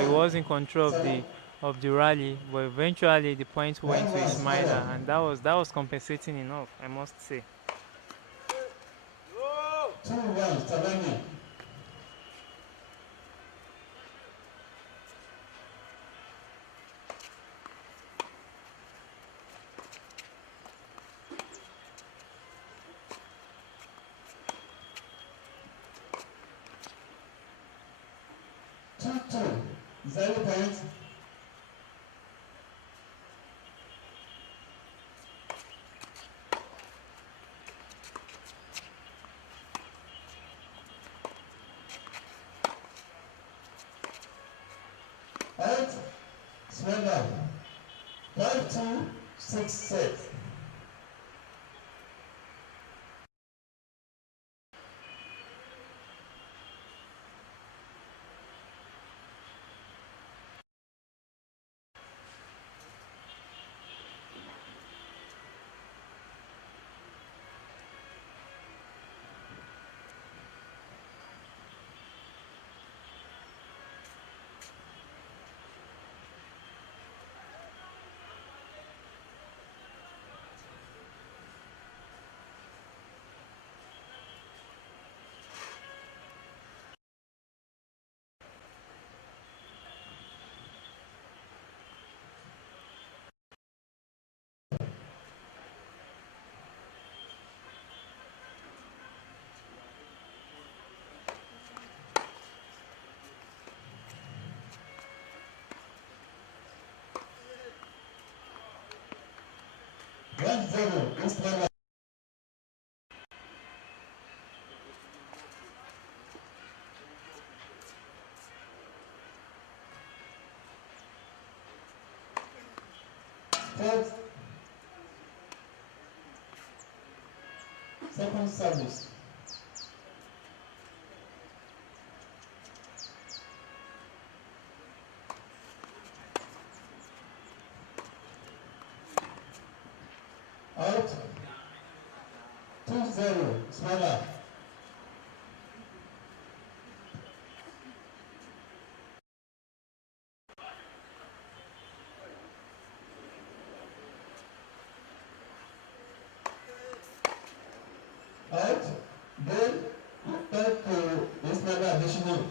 he was in control of the rally, but eventually the points went to Ismaila, and that was compensating enough, I must say. 2-1, Tavernier. Two, 0 points. Out, Swindler. 5-2, 6-6. One zero, Ismaila. Third, second service. Out, 2-0, Ismaila. Out, then back to Ismaila additional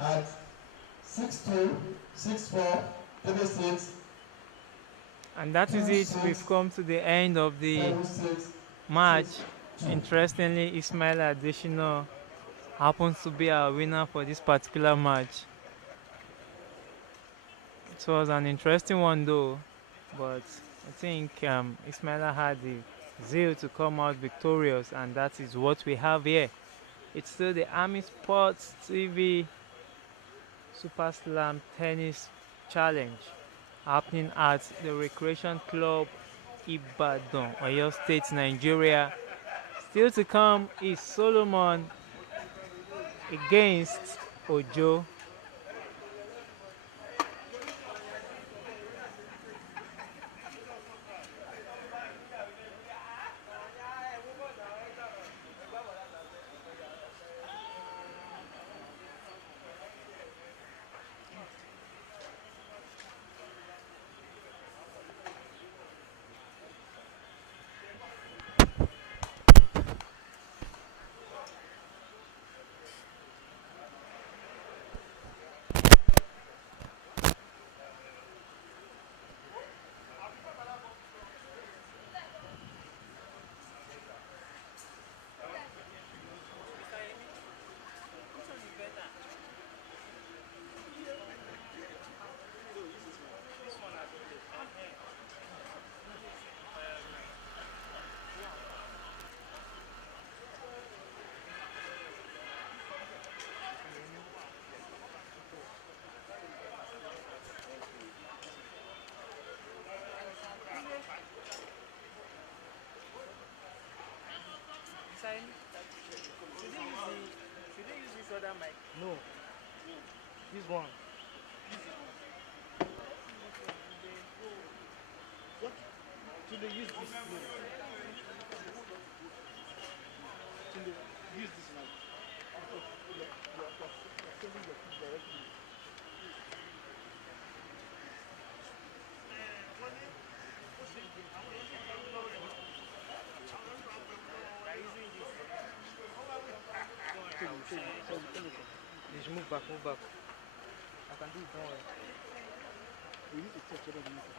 at 6-2, 6-4, 36, And that is it. We've come to the end of the 7-6, match. 6-2. Interestingly, Ismail Adesina happens to be our winner for this particular match. It was an interesting one though, but I think Ismaila had the zeal to come out victorious, and that is what we have here. It's still the ArmiSports TV Super Slam Tennis Challenge happening at the Recreation Club Ibadan, Oyo State, Nigeria. Still to come is Solomon against Ojo. Should they use this other mic? No. This one. What? Should they use this? No. Should they use this mic? You're sending your feet directly. Just move back, move back. I can do it, don't worry. We need to check whether we need to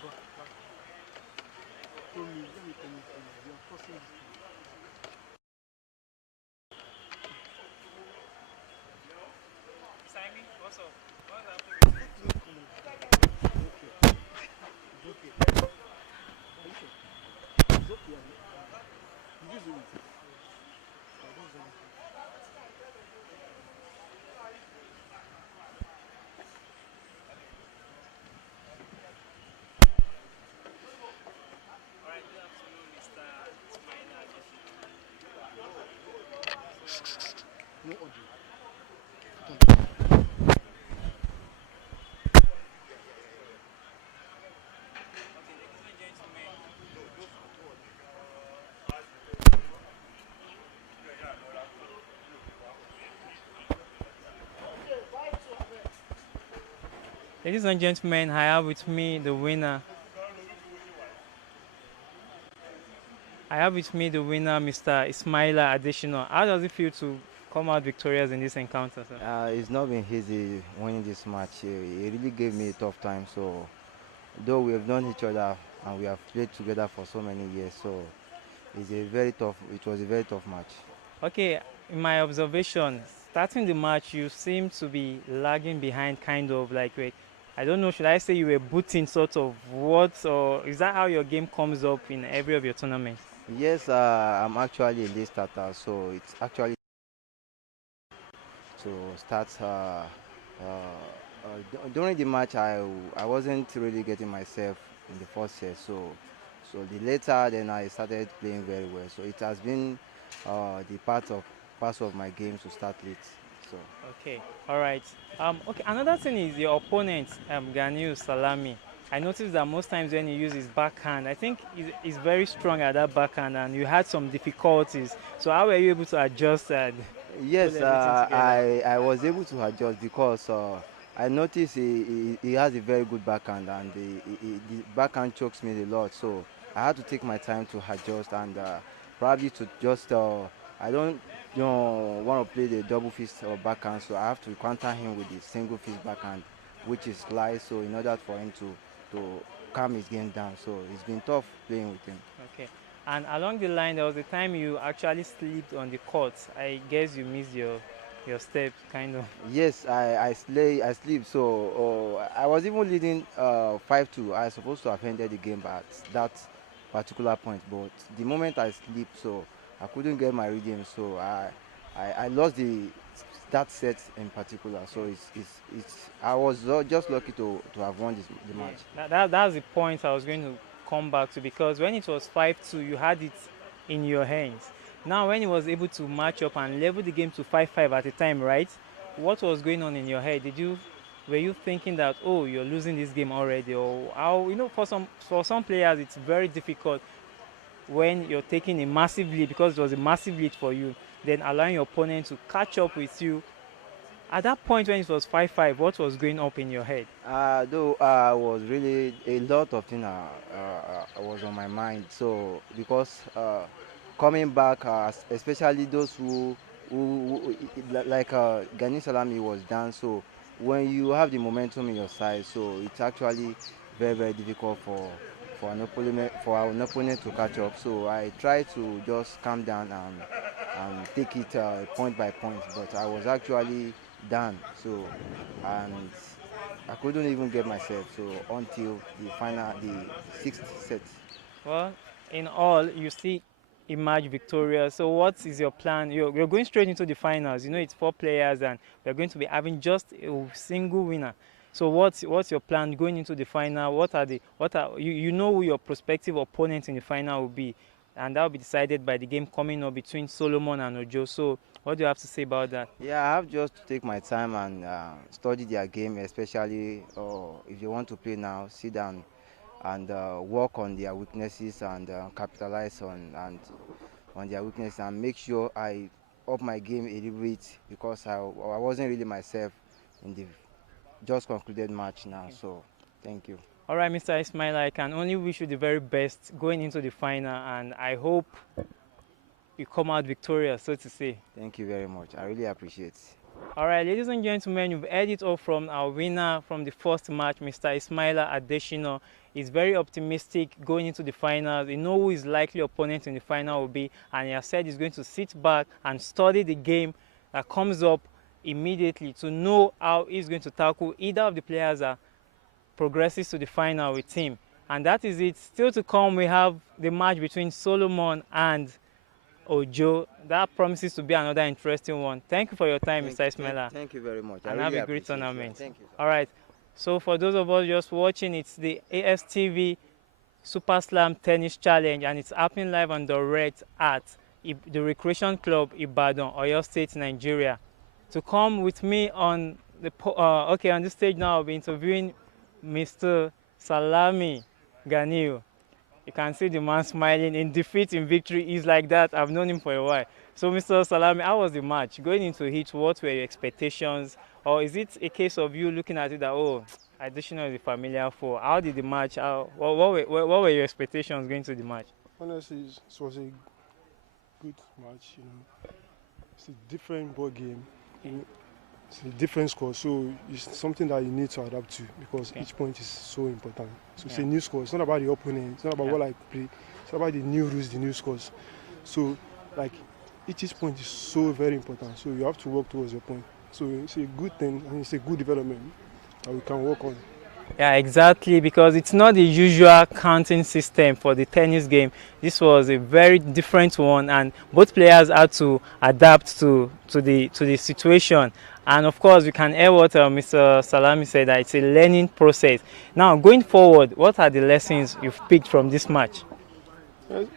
Back, back. throw me. Let me come in for you. You are forcing this thing. Simon, what's up? What's happening? Don't come on. It's okay. It's okay. Are you sure? It's okay. Did you zoom it? I don't zoom it. Alright, good afternoon, Mr. Ismaila. No audio. Okay, ladies and gentlemen. Ladies and gentlemen, I have with me the winner. I have with me the winner, Mr. Ismaila Adesina. How does it feel to come out victorious in this encounter, sir? It's not been easy winning this match. It really gave me a tough time. So, though we have known each other and we have played together for so many years, so it was a very tough match. Okay, in my observation, starting the match, you seem to be lagging behind, kind of like, wait, I don't know, should I say you were booting sort of what, or is that how your game comes up in every of your tournaments? Yes, I'm actually a late starter, so it's actually to start. During the match, I wasn't really getting myself in the first set, so the later then I started playing very well. So it has been the part of my game to start late. So Okay, all right. Okay, another thing is your opponent, Ganiu Salami. I noticed that most times when he uses backhand, I think he's very strong at that backhand, and you had some difficulties. So how were you able to adjust and pull yes, everything together? I was able to adjust because I noticed he has a very good backhand and the backhand chokes me a lot. So I had to take my time to adjust and probably to just I don't want to play the double fist or backhand, so I have to counter him with the single fist backhand, which is slice. So in order for him to calm his game down, so it's been tough playing with him. Okay. And along the line, there was a time you actually slipped on the court. I guess you missed your steps, kind of. Yes, I sleep. So I was even leading 5-2. I was supposed to have ended the game at that particular point, but the moment I sleep, so I couldn't get my rhythm. So I lost the that set in particular. So it's I was just lucky to have won the Yeah, match. that's the point I was going to come back to, because when it was 5-2, you had it in your hands. Now, when he was able to match up and level the game to 5-5 at the time, right? What was going on in your head? Were you thinking that, oh, you're losing this game already, or how? For some players, it's very difficult when you're taking a massive lead, because it was a massive lead for you, then allowing your opponent to catch up with you. At that point when it was 5-5, what was going up in your head? Though was really a lot of things was on my mind. So because coming back, especially those like Gani Salami was done. So when you have the momentum in your side, so it's actually very difficult for an opponent to catch up. So I try to just calm down and take it point by point. But I was actually done. So and I couldn't even get myself. So until the sixth set. Well, in all, you still emerge victorious. So, what is your plan? You're going straight into the finals. You know, it's 4 players, and we're going to be having just a single winner. So, what's your plan going into the final? You know who your prospective opponent in the final will be, and that will be decided by the game coming up between Solomon and Ojo. So, what do you have to say about that? Yeah, I have just to take my time and study their game, especially if they want to play now, sit down and work on their weaknesses and capitalize on their weaknesses and make sure I up my game a little bit because I wasn't really myself in the just concluded match now. Okay. So thank you. All right, Mr. Ismail, I can only wish you the very best going into the final, and I hope you come out victorious, so to say. Thank you very much. I really appreciate it. All right, ladies and gentlemen, you've heard it all from our winner from the first match, Mr. Ismaila Adesina. He's very optimistic going into the finals. He knows who his likely opponent in the final will be, and he has said he's going to sit back and study the game that comes up immediately to know how he's going to tackle either of the players that progresses to the final with him. And that is it. Still to come, we have the match between Solomon and Ojo. That promises to be another interesting one. Thank you for your time, Mr. Ismaila. Thank you very much. And I have really a great appreciate it. tournament. Thank you. All right. So for those of us just watching, it's the ASTV Super Slam Tennis Challenge, and it's happening live on direct at the Recreation Club Ibadan, Oyo State, Nigeria. To come with me on the on this stage now, I'll be interviewing Mr. Salami Ganiu. You can see the man smiling. In defeat, in victory, he's like that. I've known him for a while. So, Mr. Salami, how was the match? Going into it, what were your expectations? Or is it a case of you looking at it that, oh, additional is a familiar foe? How did the match, what were your expectations going to the match? Honestly, it was a good match. You know, it's a different ball game. You know, it's a different score, so it's something that you need to adapt to because each point is so important. So it's a new score. It's not about the opponent. It's not about what I play. It's about the new rules, the new scores. So, like, each point is so very important. So you have to work towards your point. So it's a good thing and it's a good development that we can work on. Yeah, exactly, because it's not the usual counting system for the tennis game. This was a very different one, and both players had to adapt to the situation. And of course, we can hear what Mr. Salami said, that it's a learning process. Now, going forward, what are the lessons you've picked from this match? This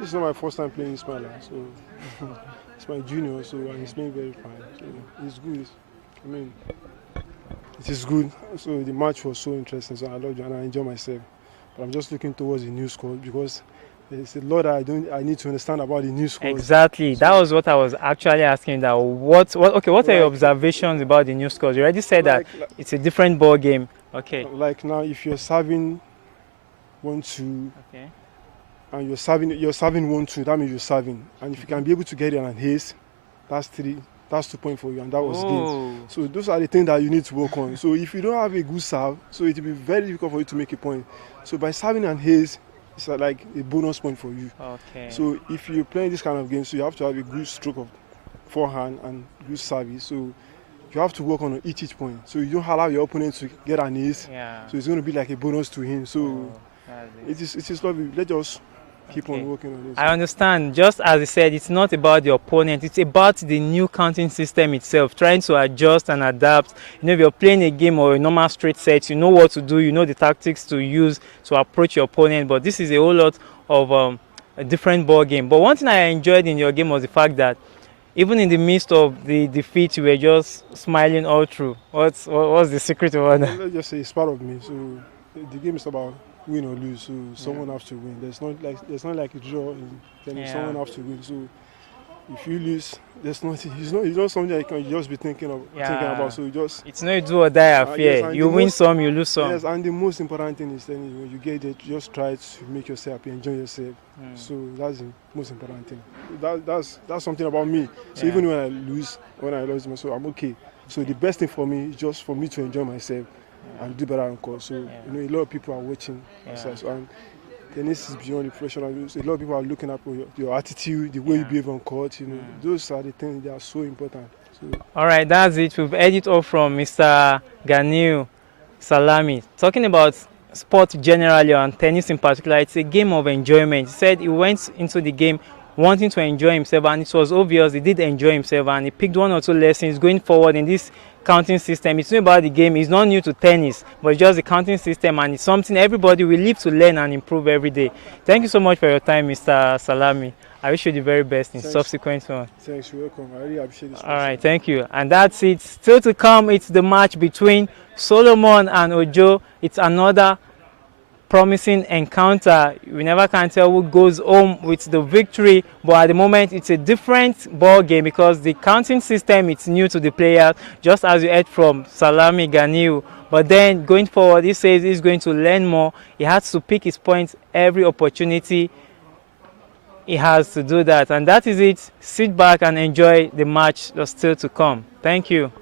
is not my first time playing Ismaila, so it's my junior, so and he's playing very fine. So it's good. I mean, it is good. So the match was so interesting, so I loved it and I enjoy myself. But I'm just looking towards the new score because there's a lot I need to understand about the new scores. Exactly. So that was what I was actually asking. That what are your observations about the new scores? You already said that it's a different ball game. Okay. Like now, if you're serving 1-2, and you're serving 1-2, that means you're serving. And if you can be able to get it on haste, that's 3. That's 2 points for you, and that was game. So those are the things that you need to work on. So if you don't have a good serve, so it will be very difficult for you to make a point. So by serving and haste, it's like a bonus point for you. Okay. So if you're playing this kind of game, so you have to have a good stroke of forehand and good service. So you have to work on each point. So you don't allow your opponent to get an ace. Yeah. So it's going to be like a bonus to him. So it is lovely. Let's just keep on working on this. I understand. Just as I said, it's not about the opponent. It's about the new counting system itself, trying to adjust and adapt. You know, if you're playing a game or a normal straight set, you know what to do, you know the tactics to use to approach your opponent. But this is a whole lot of a different ball game. But one thing I enjoyed in your game was the fact that even in the midst of the defeat, you were just smiling all through. What's the secret of that? Let's just say it's part of me. So the game is about win or lose, so someone has to win. There's not like a draw in tennis. Someone has to win. So if you lose, there's nothing. It's not something that you can just be thinking about. So it's not a do or die affair. Yes, you win some, you lose some. Yes, and the most important thing is then when you get it, just try to make yourself happy, enjoy yourself. So that's the most important thing. That's something about me. So even when I lose, myself, I'm okay. So the best thing for me is just for me to enjoy myself and do better on court. So you know, a lot of people are watching. So, and tennis is beyond the professional. A lot of people are looking at your attitude, the way you behave on court. You know, those are the things that are so important. So, all right, that's it. We've heard it all from Mr. Ganiu Salami. Talking about sport generally and tennis in particular, it's a game of enjoyment. He said he went into the game wanting to enjoy himself, and it was obvious he did enjoy himself, and he picked 1 or 2 lessons going forward in this counting system. It's not about the game. It's not new to tennis, but it's just the counting system, and it's something everybody will live to learn and improve every day. Thank you so much for your time, Mr. Salami. I wish you the very best in subsequent one. Thanks, you're welcome. I really appreciate this. All right, thank you. And that's it. Still to come, it's the match between Solomon and Ojo. It's another promising encounter. We never can tell who goes home with the victory, but at the moment it's a different ball game because the counting system is new to the players, just as you heard from Salami Ganiu. But then going forward, he says he's going to learn more. He has to pick his points every opportunity he has to do that. And that is it. Sit back and enjoy the match that's still to come. Thank you.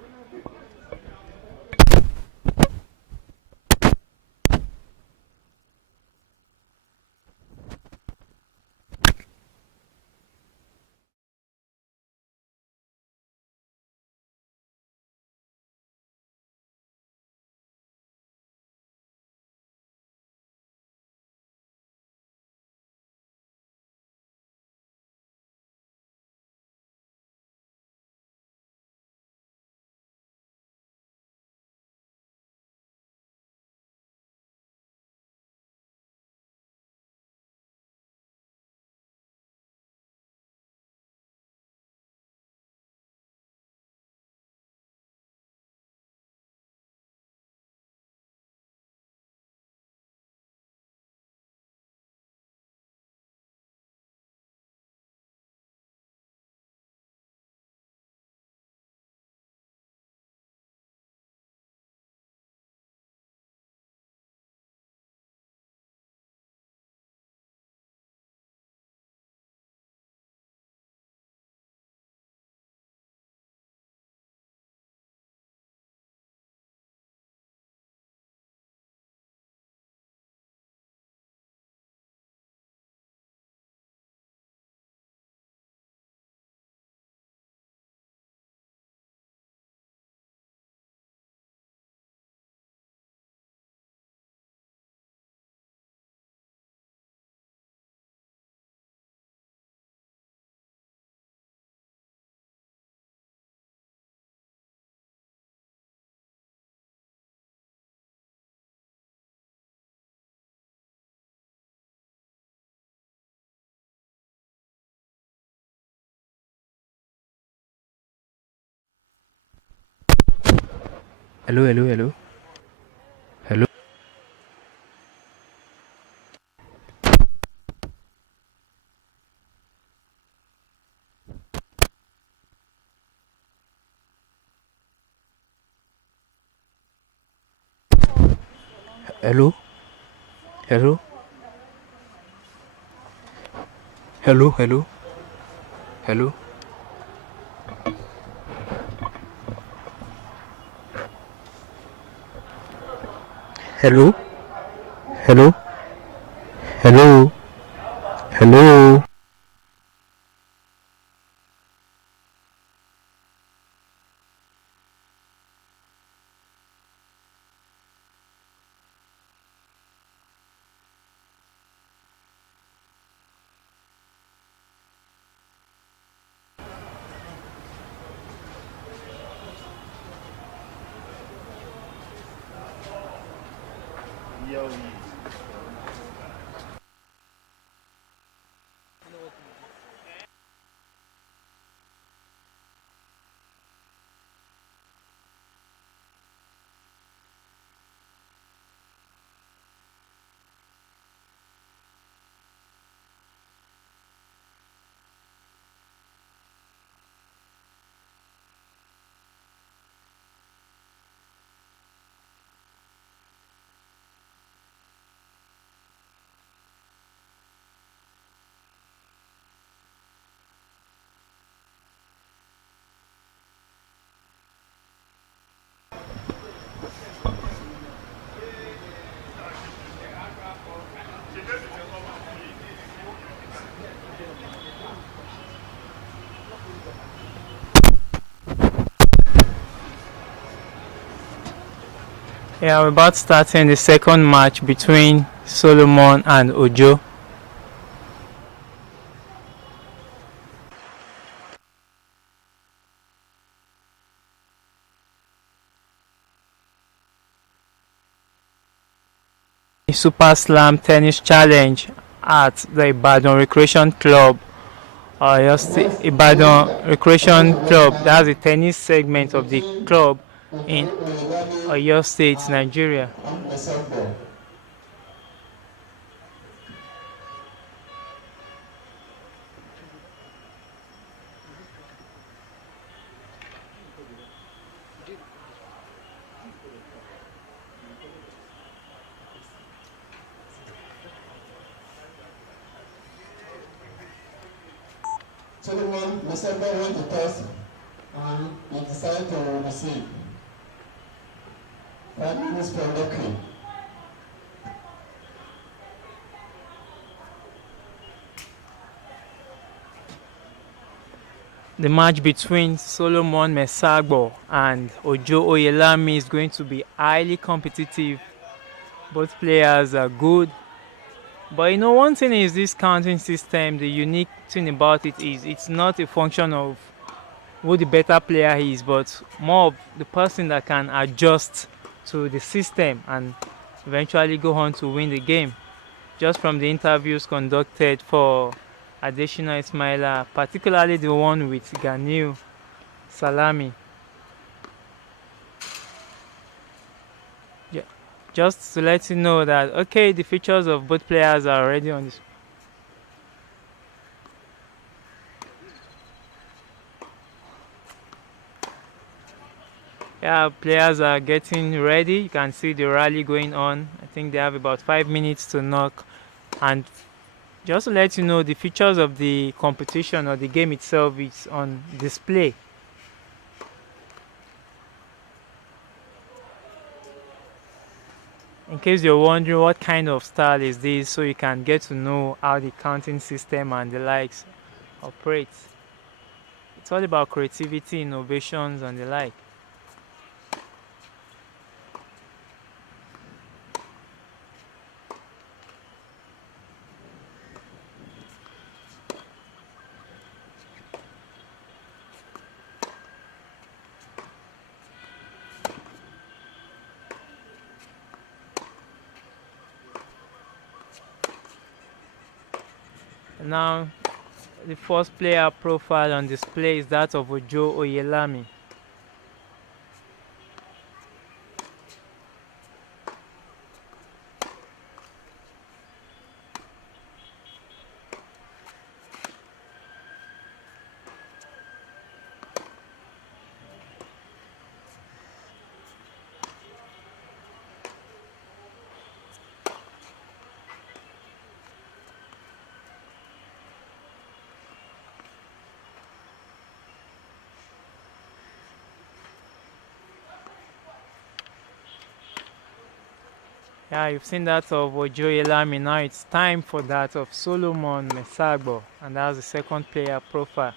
Hello, hello, hello. Hello. Hello. Hello. Hello, hello. Hello. Hello. Hello. Hello. Hello. Yeah, we're about starting the second match between Solomon and Ojo. Super Slam Tennis Challenge at the Ibadan Recreation Club. Ibadan Recreation Club. That's the tennis segment of the club in Oyo State, Nigeria. Solomon Musembe went to toss and he decided to receive. 5 minutes for Loki. The match between Solomon Mesagbo and Ojo Oyelami is going to be highly competitive. Both players are good. But you know, one thing is this counting system, the unique thing about it is it's not a function of who the better player is, but more of the person that can adjust to the system and eventually go on to win the game. Just from the interviews conducted for Adesina Ismaila, particularly the one with Ganil Salami. Yeah. Just to let you know that, okay, the features of both players are already on this. Yeah, players are getting ready. You can see the rally going on. I think they have about 5 minutes to knock. And just to let you know, the features of the competition or the game itself is on display. In case you're wondering what kind of style is this, so you can get to know how the counting system and the likes operates. It's all about creativity, innovations, and the like. And now, the first player profile on display is that of Ojo Oyelami. Yeah, you've seen that of Ojo Oyelami. Now it's time for that of Solomon Mesagbo, and that's the second player profile.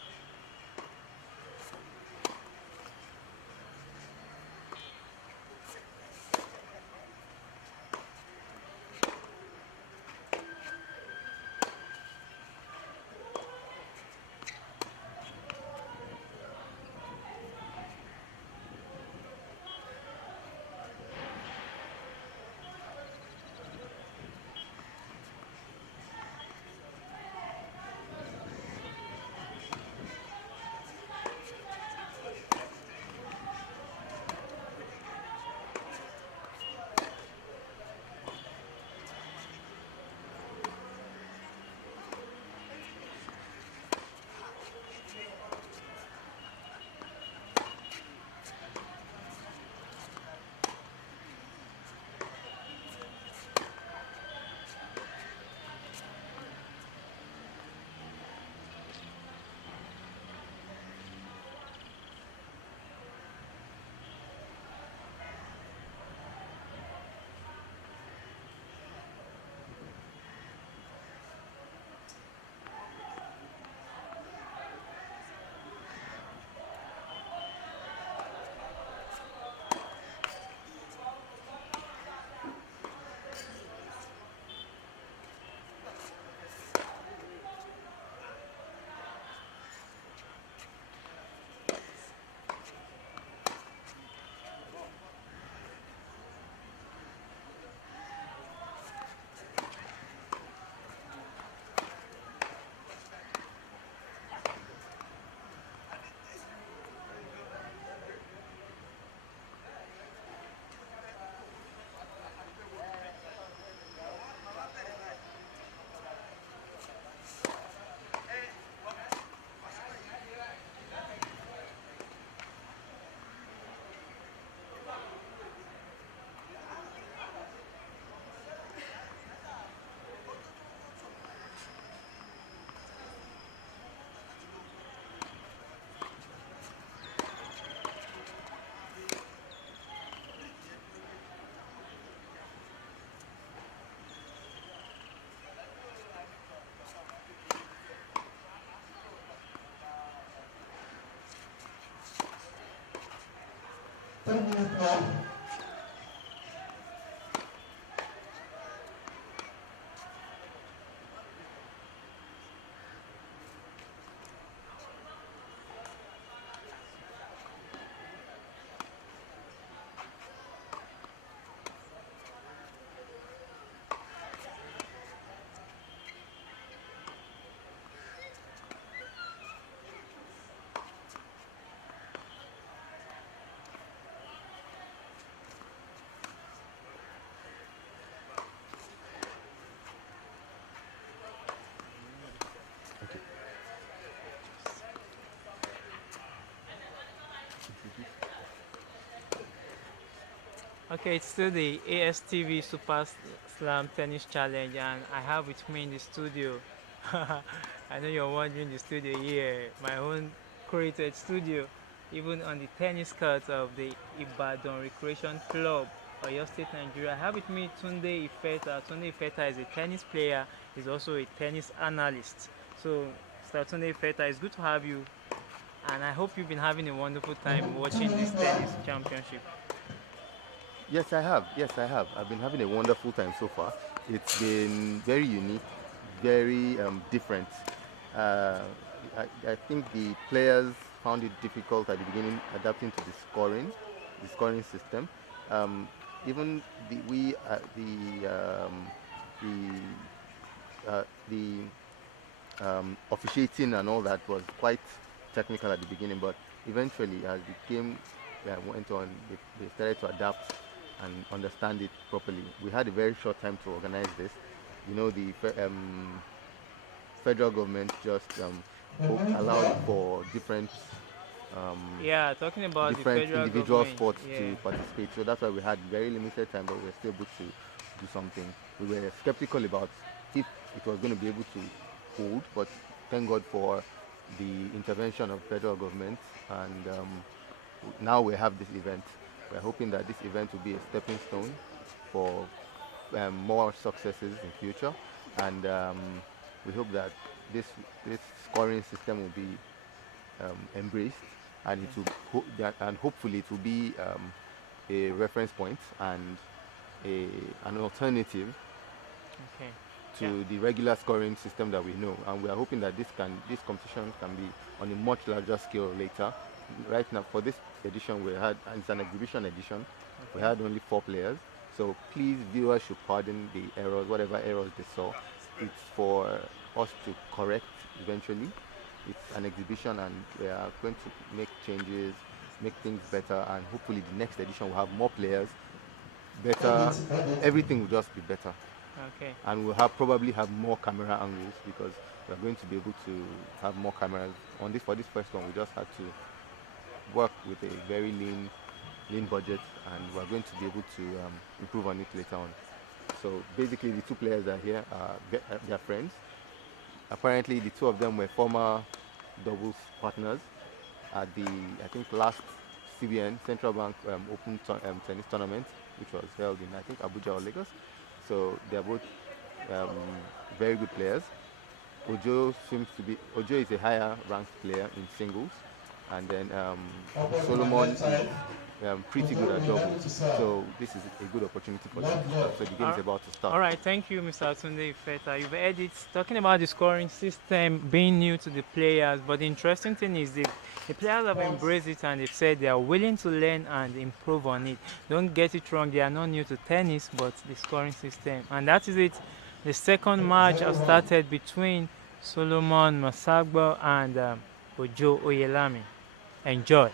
3 minutes left. Okay, it's still the ASTV Super Slam Tennis Challenge, and I have with me in the studio. I know you're wondering the studio here, my own created studio, even on the tennis court of the Ibadan Recreation Club, Oyo State, Nigeria. I have with me Tunde Ifeta. Tunde Ifeta is a tennis player, he's also a tennis analyst. So, Mr. Tunde Ifeta, it's good to have you, and I hope you've been having a wonderful time Two watching this minutes left. tennis championship. Yes, I have. Yes, I have. I've been having a wonderful time so far. It's been very unique, very different. Uh, I think the players found it difficult at the beginning adapting to the scoring system. Um, even the we the officiating and all that was quite technical at the beginning, but eventually, as the game went on, they started to adapt and understand it properly. We had a very short time to organize this. You know, the federal government just A minute allowed left. for different um, Yeah, talking about the different federal individual government. sports Yeah. to participate. So that's why we had very limited time, but we were still able to do something. We were skeptical about if it was going to be able to hold, but thank God for the intervention of federal government, and now we have this event. We're hoping that this event will be a stepping stone for more successes in future, and we hope that this scoring system will be embraced, and and hopefully it will be a reference point and an alternative Okay. Yeah. to the regular scoring system that we know. And we are hoping that this competition can be on a much larger scale later. Right now, for this edition, and it's an exhibition edition. We Okay. had only 4 players. So please, viewers should pardon the errors, whatever errors they saw. It's for us to correct eventually. It's an exhibition, and we are going to make changes, make things better, and hopefully the next edition will have more players, better. Edit. Everything will just be better, Okay. and we'll probably have more camera angles because we're going to be able to have more cameras on this. For this first one, we just had to work with a very lean budget, and we're going to be able to improve on it later on. So basically, the 2 players that are here are they're friends. Apparently, the 2 of them were former doubles partners at the, I think, last CBN Central Bank Open Tennis Tournament, which was held in, I think, Abuja or Lagos. So they're both um, very good players. Ojo is a higher ranked player in singles, and then Open from Solomon left is side. pretty good Ojo at will be ready doubles. to serve. So this is a good opportunity for them to Left, start. left. So the game is about to start. All right. Thank you, Mr. Tunde Ifeta. You've heard it talking about the scoring system being new to the players, but the interesting thing is the players have But embraced it and they've said they are willing to learn and improve on it. Don't get it wrong. They are not new to tennis, but the scoring system, and that is it. The second match has 0-1. started between Solomon Masagbo and Ojo Oyelami. Enjoy.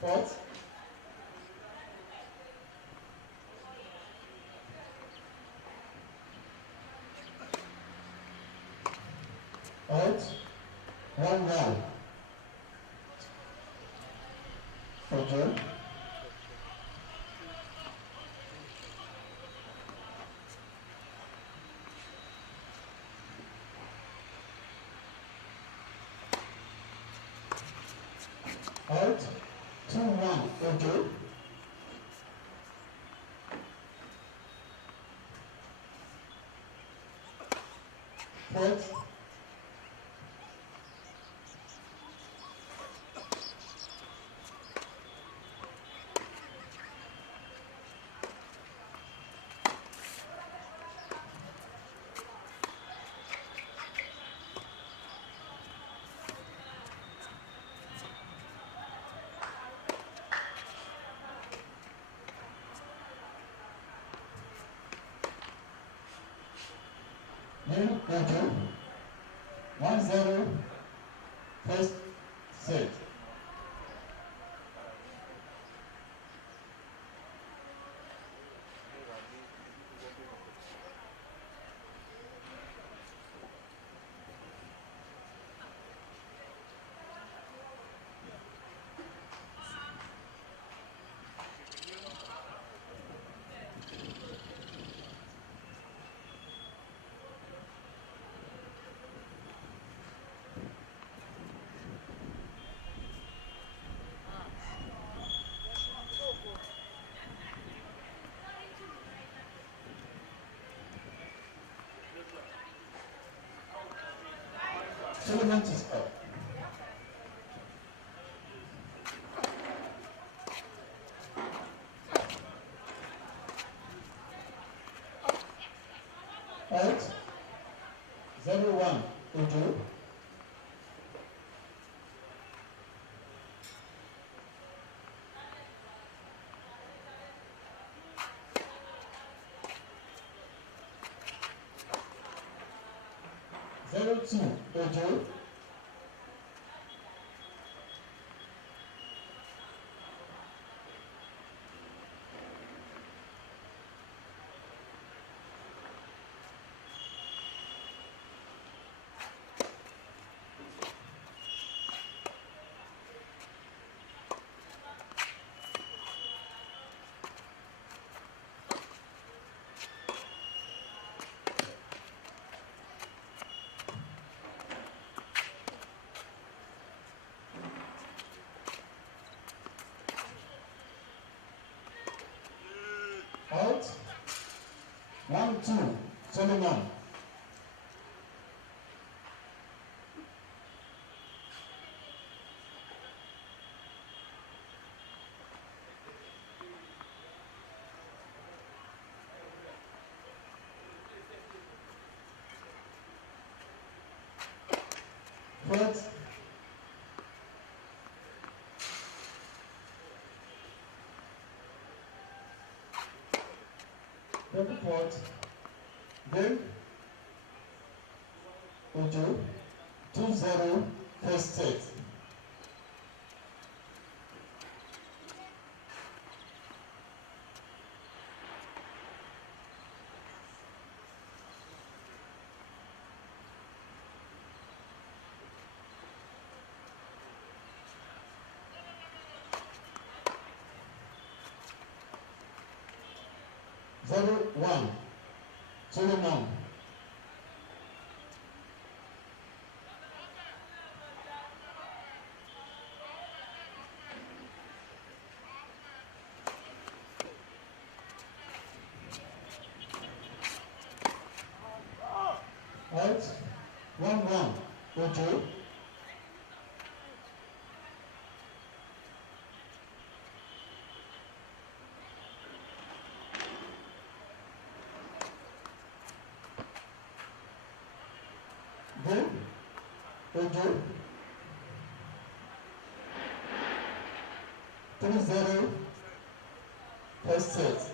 Fourth. Out. 1-1. Ojo. Out. 2-1. Ojo. Fourth. Game Ojo. 1-0. First set. Tournament is up. Out. 0-1. Ojo. 0-2. Ojo. 1-2. Solomon. Fourth. Report. Game. Ojo. 2-0. First set. Zero one. Solomon. Out. 1-1. Ojo. Game. Ojo. 3-0. First set.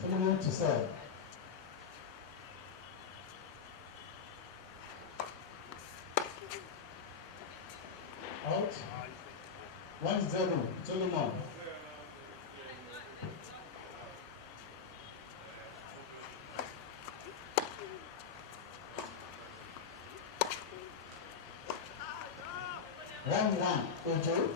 Solomon to serve. Out. 1-0. Solomon. One. Ojo.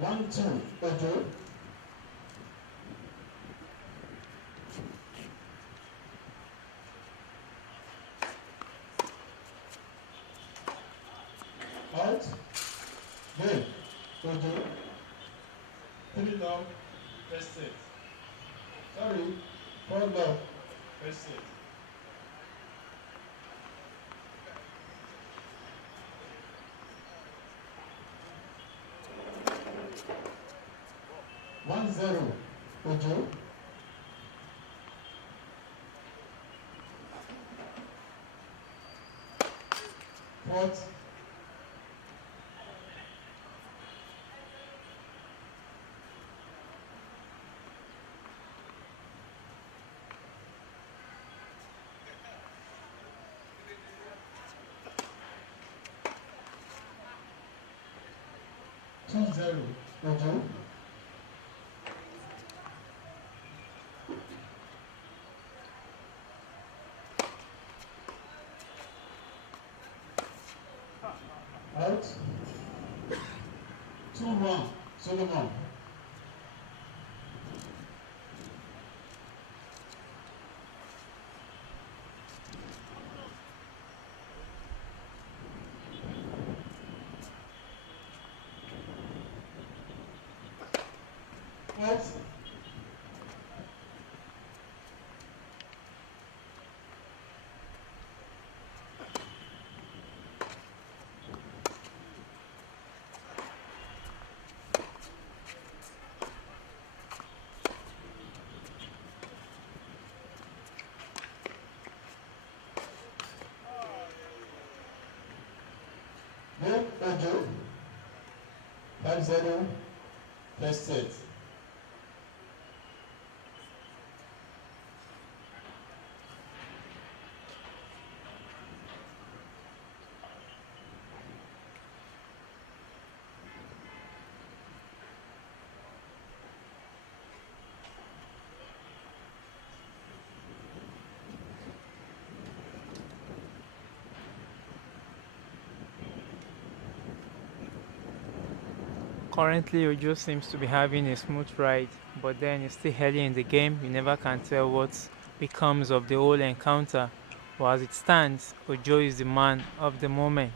One, two. Ojo. Out. Ojo. 3 love. First set. Sorry. 4 love. First set. 1-0. Ojo. Fourth. 2-0. Ojo. Out. 2-1. Solomon. Out. Good. Ojo. 5-0. First set. Currently, Ojo seems to be having a smooth ride, but then it's still early in the game. You never can tell what becomes of the whole encounter. But as it stands, Ojo is the man of the moment.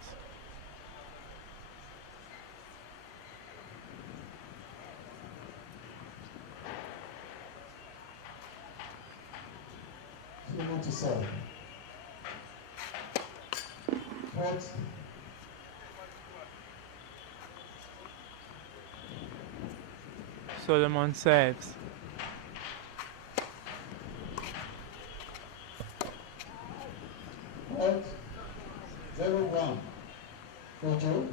Solomon to serve. Fourth. Solomon serves. Fourth. 0-1. Ojo.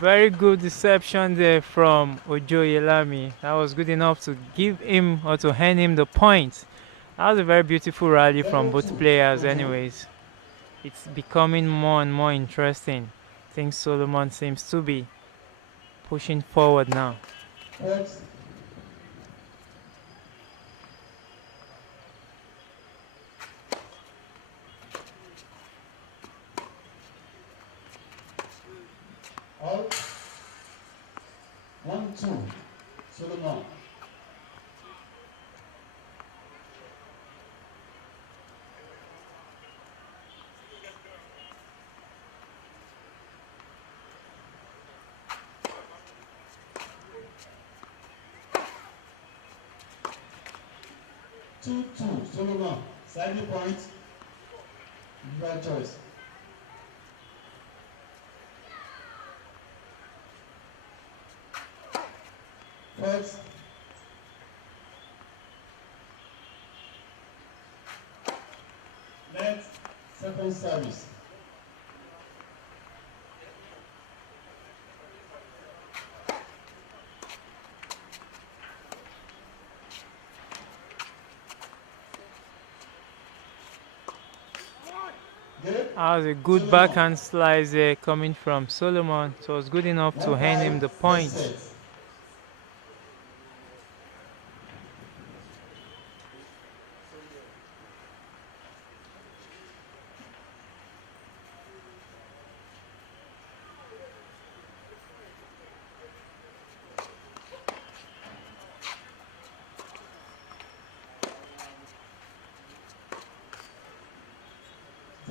Very good deception there from Ojo Yelami. That was good enough to give him or to hand him the point. That was a very beautiful rally from both 0-2. players, Ojo. anyways. It's becoming more and more interesting. I think Solomon seems to be pushing forward now. Fourth. Out. 1-2. Solomon. Two, Solomon. Side point. Right choice. First. Net. Second service. Good. That was a good backhand slice there coming from Solomon. So it was good enough to hand him the point. First set.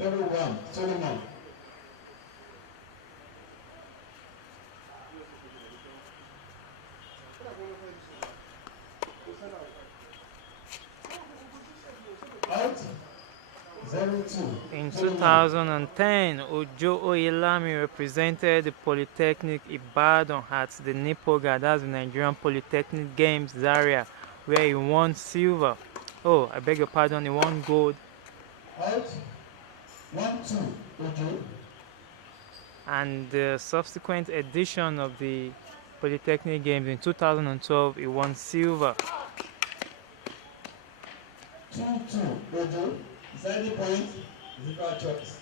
31, Solomon. Out. 0-2, In Solomon. 2010, Ojo Oyelami represented the Polytechnic Ibadan at the Nipoga, that's the Nigerian Polytechnic Games Zaria, where he won silver. Oh, I beg your pardon, he won gold. Out. 1-2, Ojo. And the subsequent edition of the Polytechnic Games in 2012, he won silver. 2-2, Ojo. Is there any point? Is it our choice?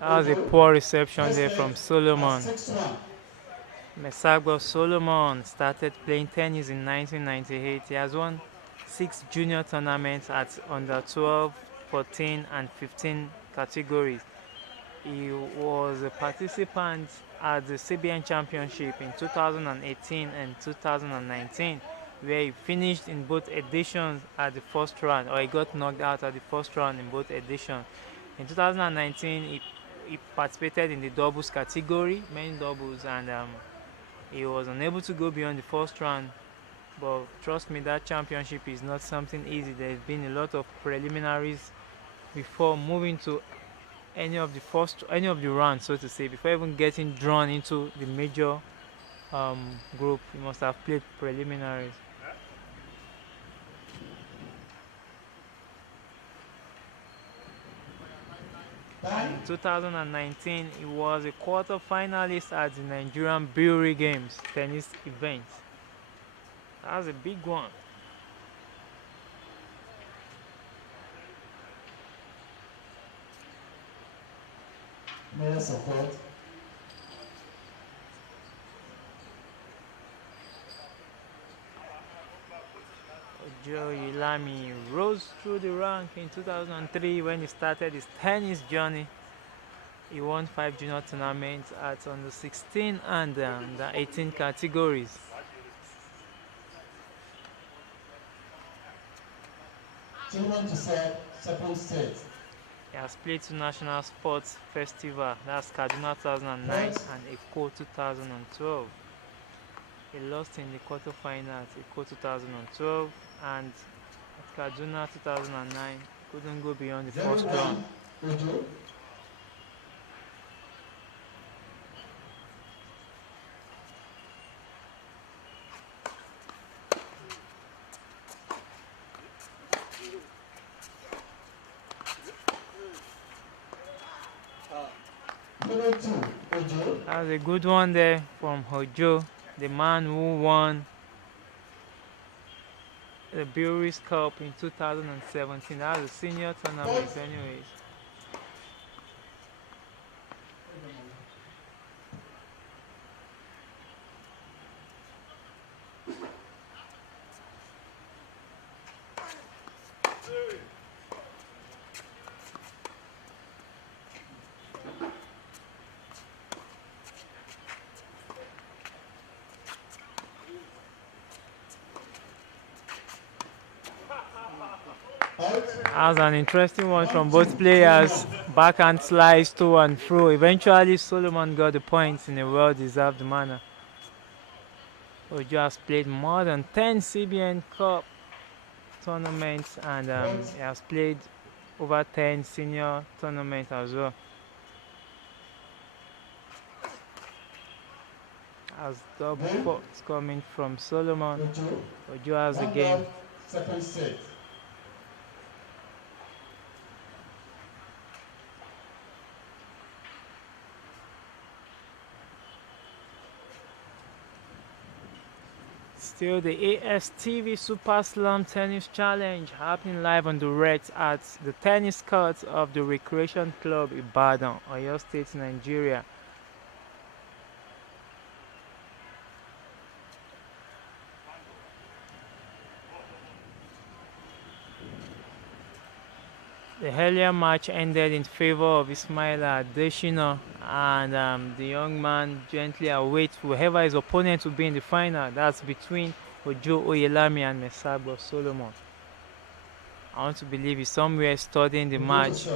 That was a poor reception there from Solomon. 6-1. Mesagbo Solomon started playing tennis in 1998. He has won 6 junior tournaments at under 12, 14, and 15 categories. He was a participant at the CBN Championship in 2018 and 2019, where he finished in both editions at the first round, or he got knocked out at the first round in both editions. In 2019, he participated in the doubles category, main doubles, and he was unable to go beyond the first round. But trust me, that championship is not something easy. There's been a lot of preliminaries before moving to any of the rounds, so to say. Before even getting drawn into the major group, you must have played preliminaries. In 2019, he was a quarter-finalist at the Nigerian Brewery Games tennis event. That was a big one. More support. Ojo Oyelami rose through the rank in 2003 when he started his tennis journey. He won 5 junior tournaments at under 16 and the 18 categories. Children to serve, second set. He has played to National Sports Festival, that's Kaduna 2009 and Eko 2012. He lost in the quarterfinals at Eko 2012 and at Kaduna 2009 couldn't go beyond the first round. Ojo. Ojo. That was a good one there from Ojo, the man who won the Breweries Cup in 2017. That was a senior tournament anyways. That was an interesting one from both players. Backhand slice to and fro. Eventually, Solomon got the points in a well-deserved manner. Ojo has played more than 10 CBN Cup tournaments and he has played over 10 senior tournaments as well. As double faults coming from Solomon. Ojo has the game. Second set. Still the ASTV Super Slam Tennis Challenge happening live on the Reds at the tennis courts of the Recreation Club Ibadan, Oyo State, Nigeria. earlier match ended in favor of Ismaila Adesina, and the young man gently awaits whoever his opponent will be in the final. That's between Ojo Oyelami and Mesagbo Solomon. I want to believe he's somewhere studying the match.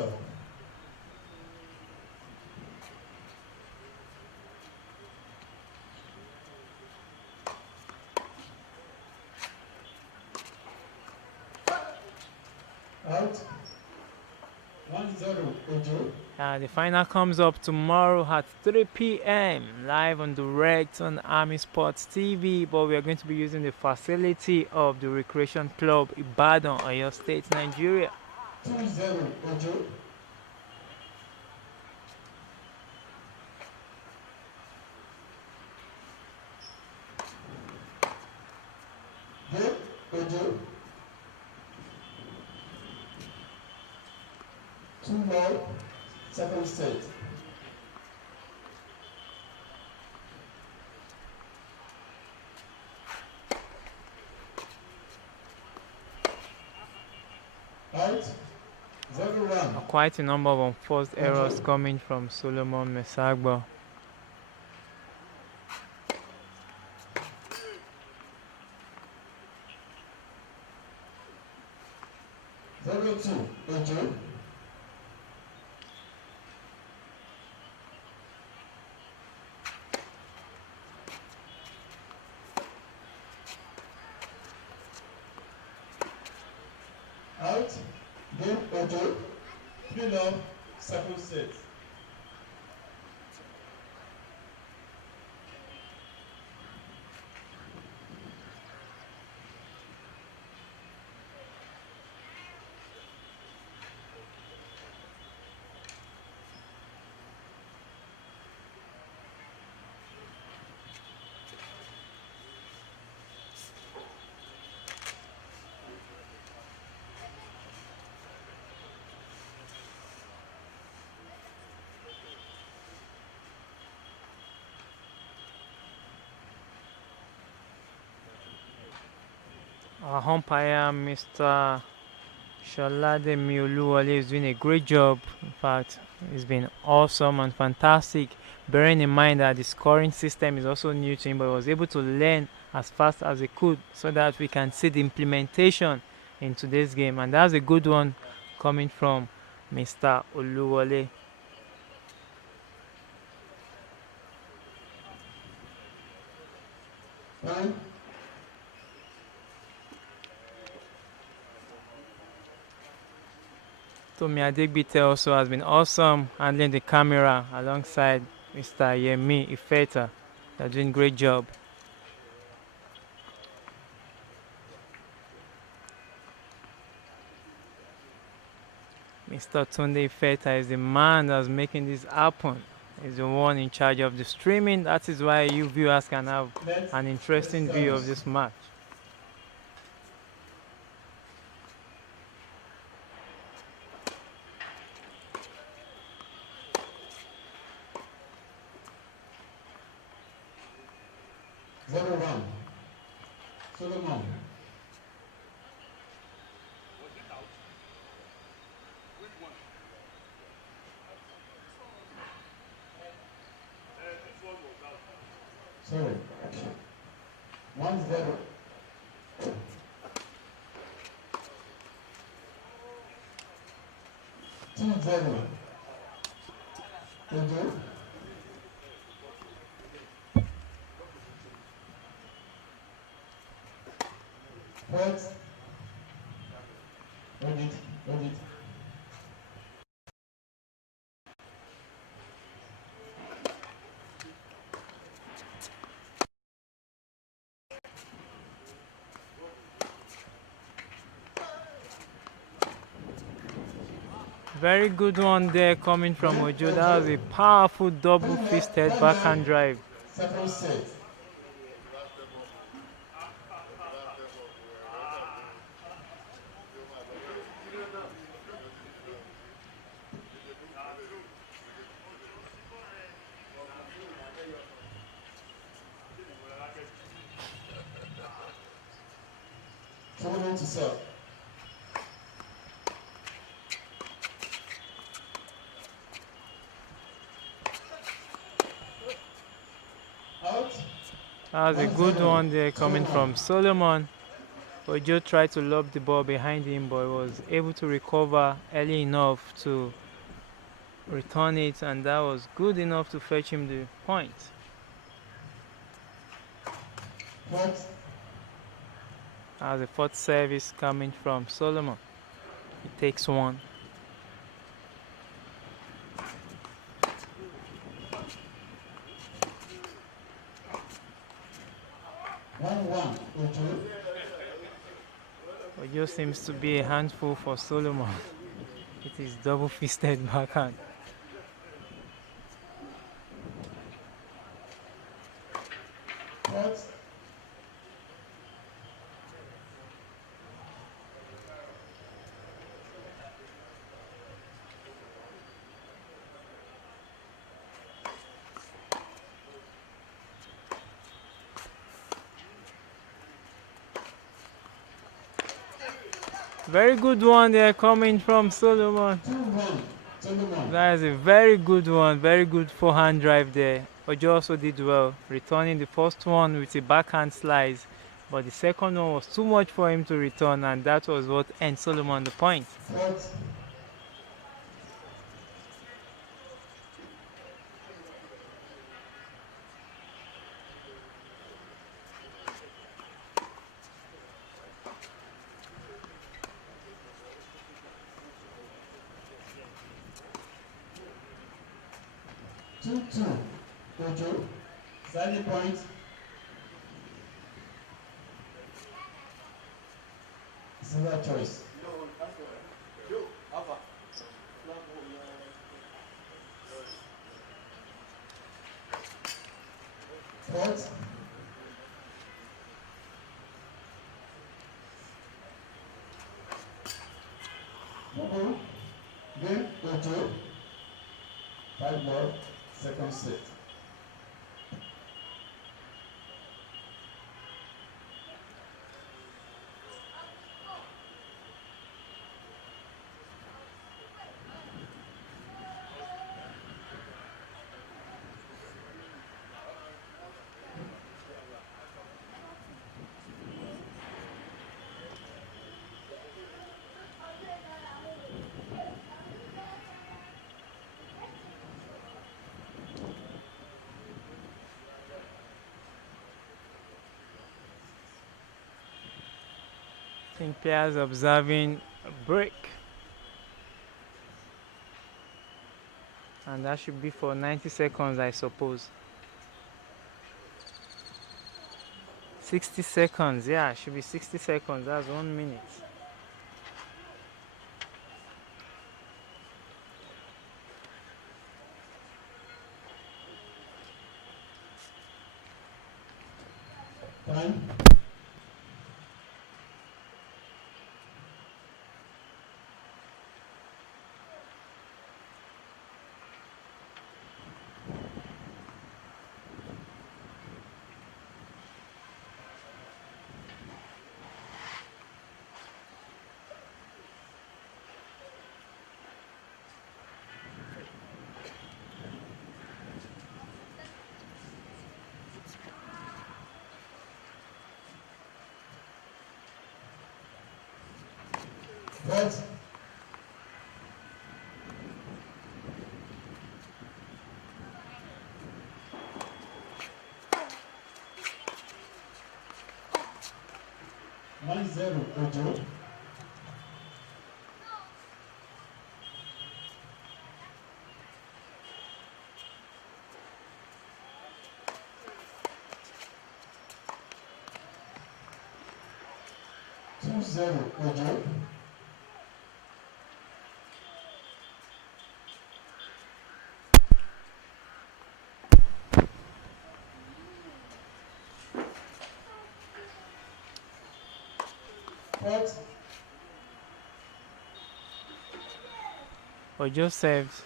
Out. 1-0, Ojo. The final comes up tomorrow at 3 p.m. live on direct on ArmiSports TV, but we are going to be using the facility of the Recreation Club Ibadan, Oyo State, Nigeria. 2-0, Ojo. Good, Ojo. 2-1, second set. Out. 0-1. Quite a number of unforced errors coming from Solomon Mesagbo. Two, Ojo. Out. Game, Ojo. 3-0, second set. Our umpire, Mr. Sholade Mioluwale, is doing a great job. In fact, it's been awesome and fantastic. Bearing in mind that the scoring system is also new to him, but he was able to learn as fast as he could so that we can see the implementation in today's game. And that's a good one coming from Mr. Oluwale. Time. Tomi Adegbite also has been awesome handling the camera alongside Mr. Yemi Ifeta. They're doing a great job. Mr. Tunde Ifeta is the man that's making this happen. He's the one in charge of the streaming. That is why you viewers can have an interesting view of this match. Solomon. Sorry. 1-0. Two zero. Ojo. What? Hold it. Hold it. Very good one there coming from Ojo. That was a powerful double-fisted backhand drive. Second set. Tournament to serve. That was a good one there coming from Solomon. Ojo tried to lob the ball behind him, but was able to recover early enough to return it, and that was good enough to fetch him the point. Fourth. That was a fourth service coming from Solomon. He takes one. Ojo seems to be a handful for Solomon. It is double-fisted backhand. Fourth. Very good one there coming from Solomon. 2-1. Solomon. That is a very good one. Very good forehand drive there. Ojo also did well, returning the first one with a backhand slice. But the second one was too much for him to return, and that was what earned Solomon the point. Fourth. Two. Ojo. Sally point. Single choice. Fourth. Game Ojo. 5-ball. Second set. I think players observing a break. And that should be for 90 seconds, I suppose. 60 seconds, yeah, it should be 60 seconds. That's 1 minute. Time. Fourth. One zero, Ojo. Two zero, Ojo. Fourth. Ojo serves.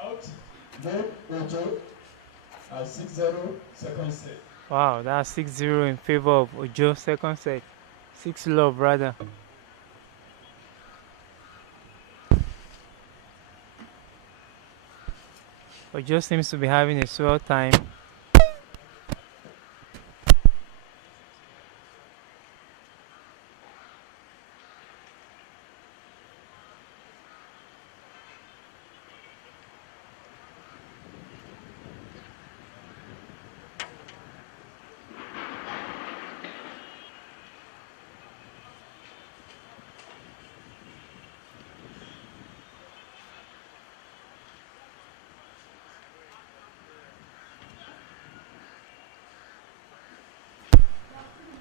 Out. Game Ojo. 6-0, second set. Wow, that's 6-0 in favor of Ojo, second set. 6-love, rather. but just seems to be having a swell time.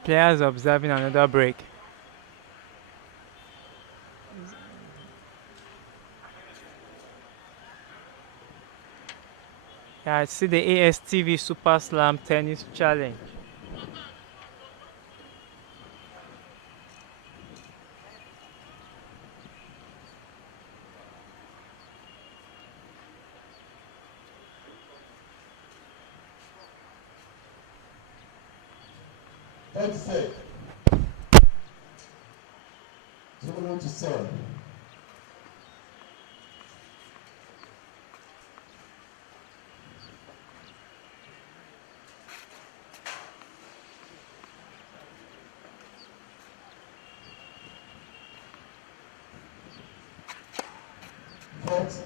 Players observing another break. Yeah, I see the ASTV Super Slam Tennis Challenge. Third set. 2 to serve. Fourth.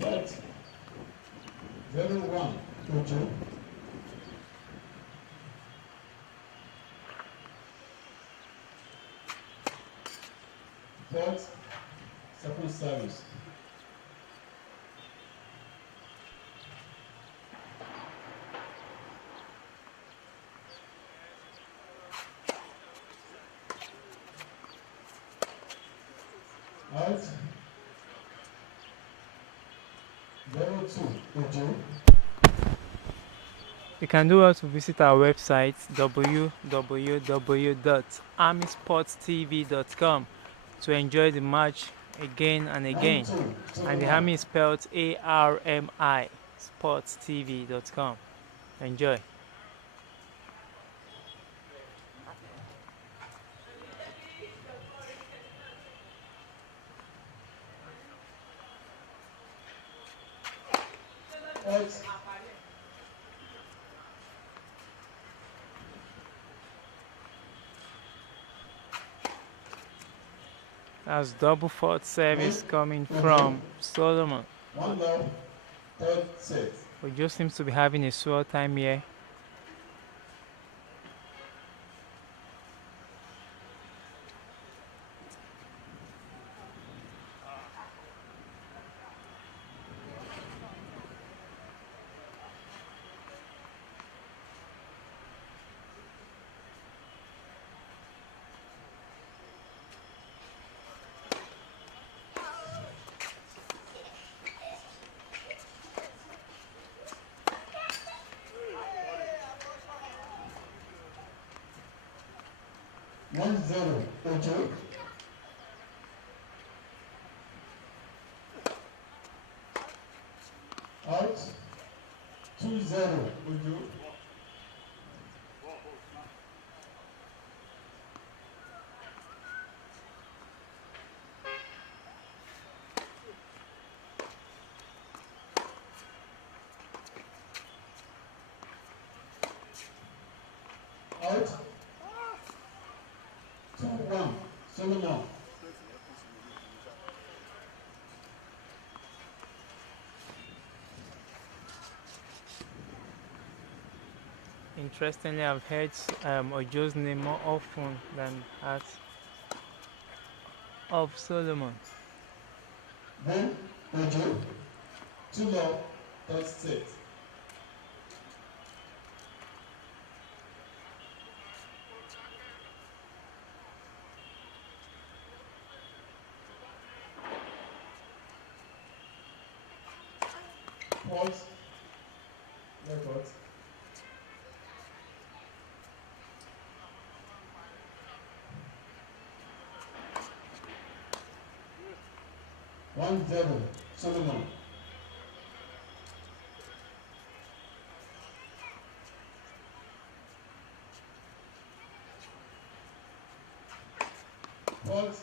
Fourth. 0-1 to 2. Fourth. Second service. Out. 0-2 to 2. You can do well to visit our website www.armisportstv.com to enjoy the match again and again. 1-2 to And the 1. Army is spelled ARMI sportstv.com. Enjoy. Out. That's double fourth service coming from Solomon. 1-0. Third set. We just seems to be having a swell time here. One zero Ojo. Out. 2-0 Ojo. Out. 2-1 Solomon. Interestingly, I've heard Ojo's name more often than that of Solomon. Then Ojo. 2-0 third set. Pause. Record. One zero Solomon. Pause.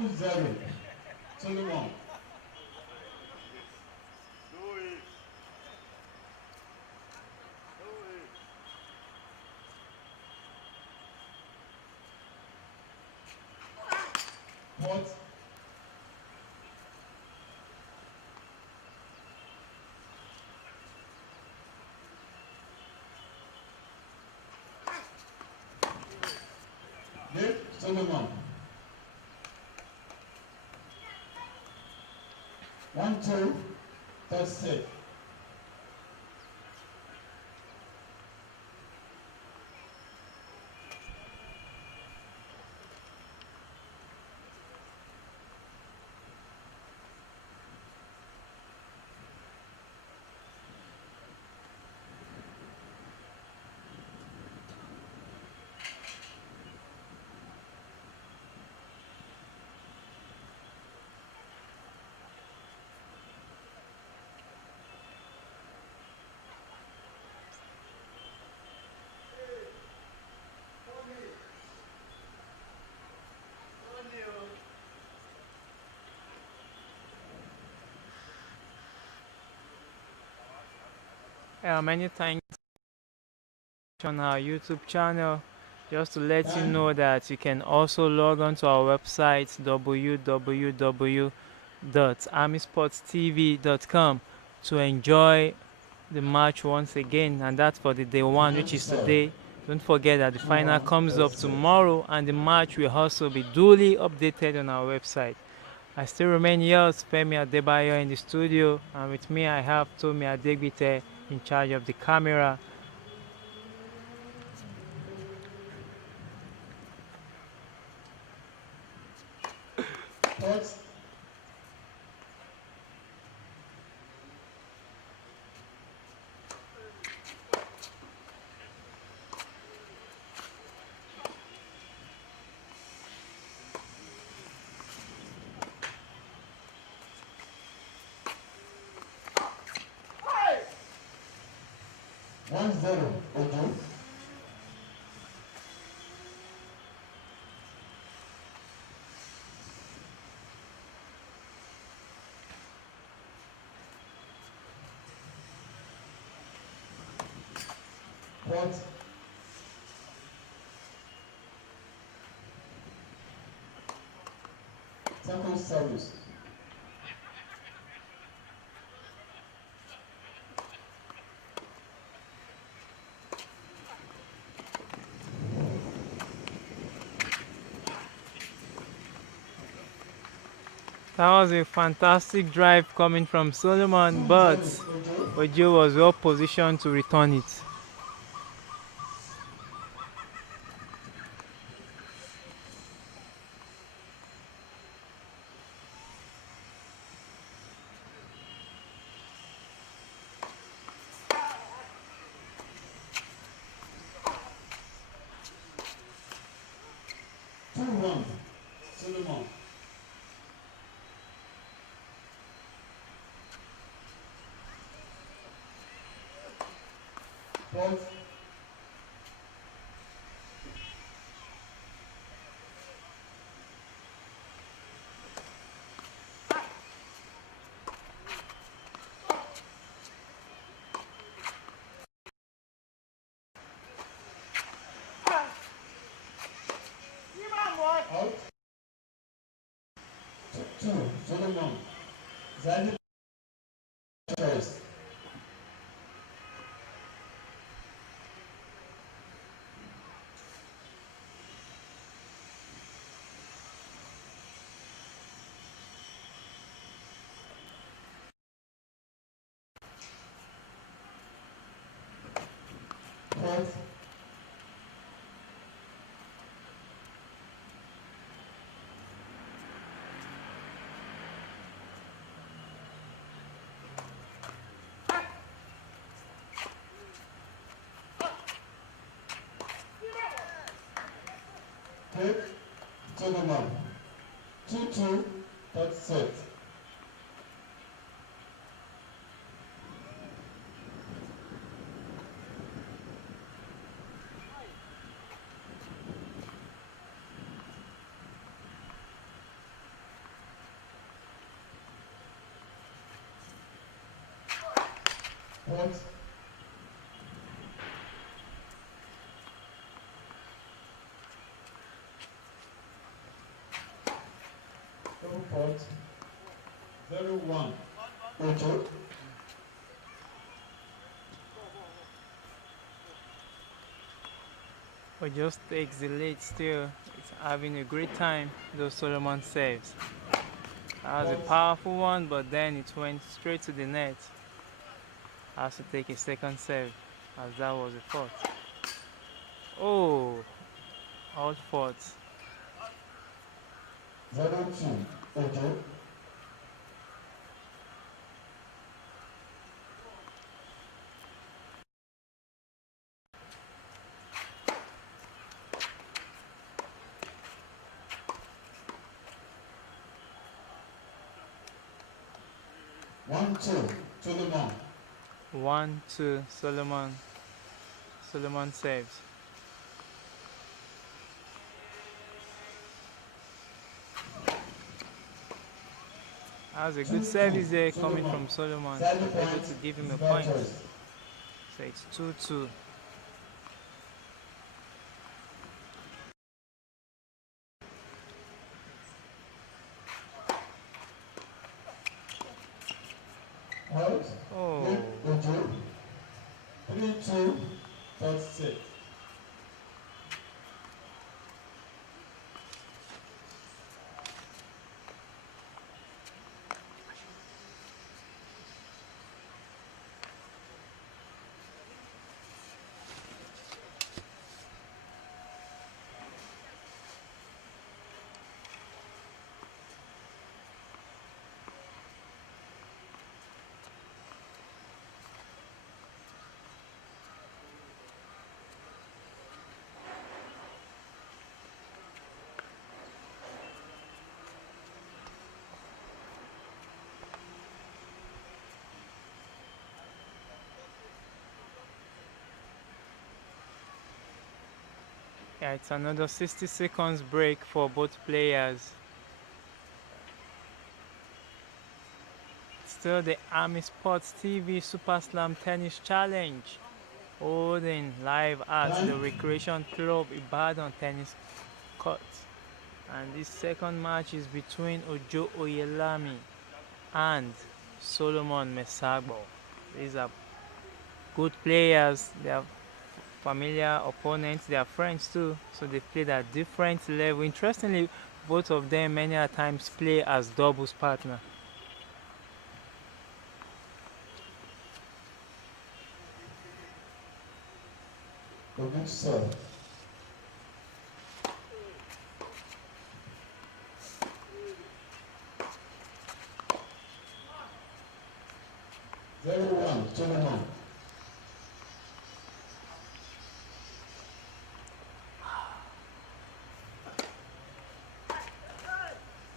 2-0. Solomon. Port. Nick Solomon. 1-2. Third set. Many thanks on our YouTube channel. Just to let you know that you can also log on to our website www.armisportstv.com to enjoy the match once again, and that's for the day one, which is today. Don't forget that the final comes up tomorrow, and the match will also be duly updated on our website. I still remain yours, Femi Adebayo, in the studio, and with me I have Tomi Adegbite in charge of the camera. Port. 1-0. Ojo. Port. Second service. That was a fantastic drive coming from Solomon, but 2-0. Ojo. Ojo was well positioned to return it. Solomon. Port. Out. 2. Solomon. Zani choice. Port. Take. Solomon. 2-2. Third set. Pot. Double pot. 0-1. Ojo. But just takes the lead still. It's having a great time, those Solomon saves. That was a powerful one, but then it went straight to the net. Has to take a second serve, as that was a fault. Oh, all faults. 0-2. Ojo. One, two, Solomon. 1-2, Solomon. Solomon saves. That was a good service there coming from Solomon. Was able to give him a point. So it's 2-2. Out. Oh, Ojo. 3-2. Third set. yeah, it's another 60 seconds break for both players. Still the ArmiSports TV Super Slam Tennis Challenge, holding live at the Recreation Club Ibadan Tennis Court. And this second match is between Ojo Oyelami and Solomon Mesagbo. These are good players. They are familiar opponents. They are friends too. So they played at different level. Interestingly, both of them many a times play as doubles partner. A good serve. Very one, Solomon.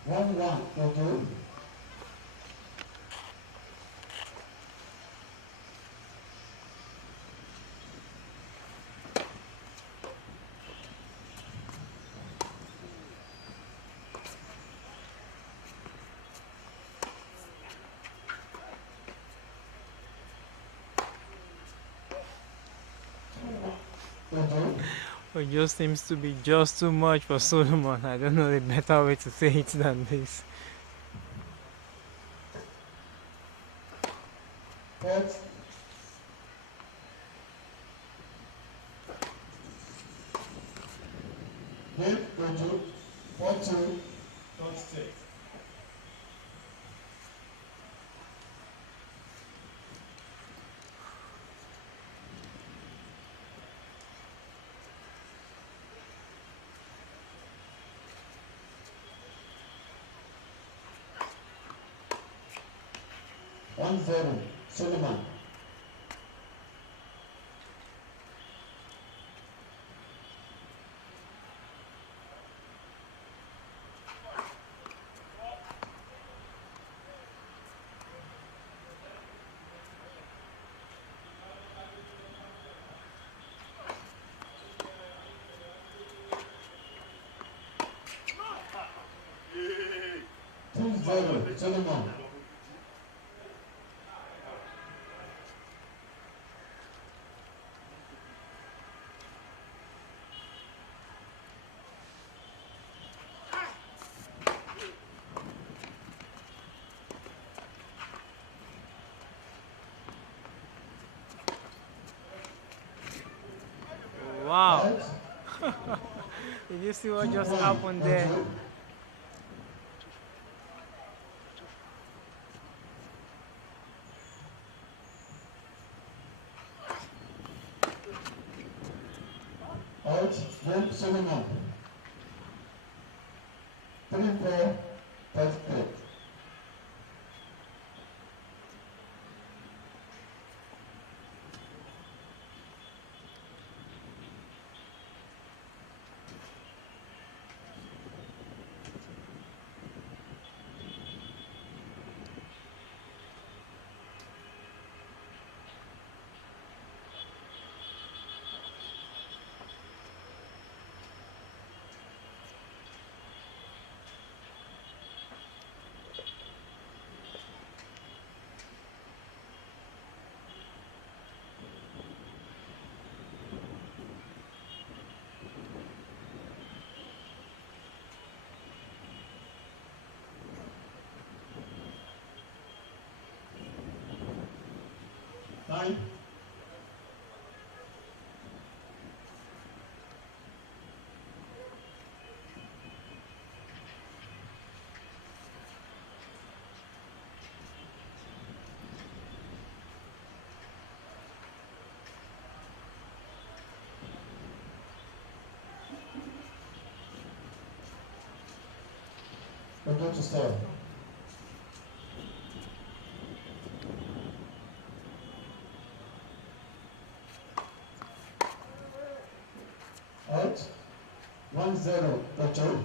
One, Ojo. Ojo. It just seems to be just too much for Solomon. I don't know a better way to say it than this. Pot. Game, Ojo. 4-2. Third set. One, zero, Solomon. Two, zero, Solomon. Wow. Out. Did you see what Two just one. happened there? Ojo. Out. Game Solomon. 3-4. Third play. Nine. Ojo to start. Out. 1-0. Ojo.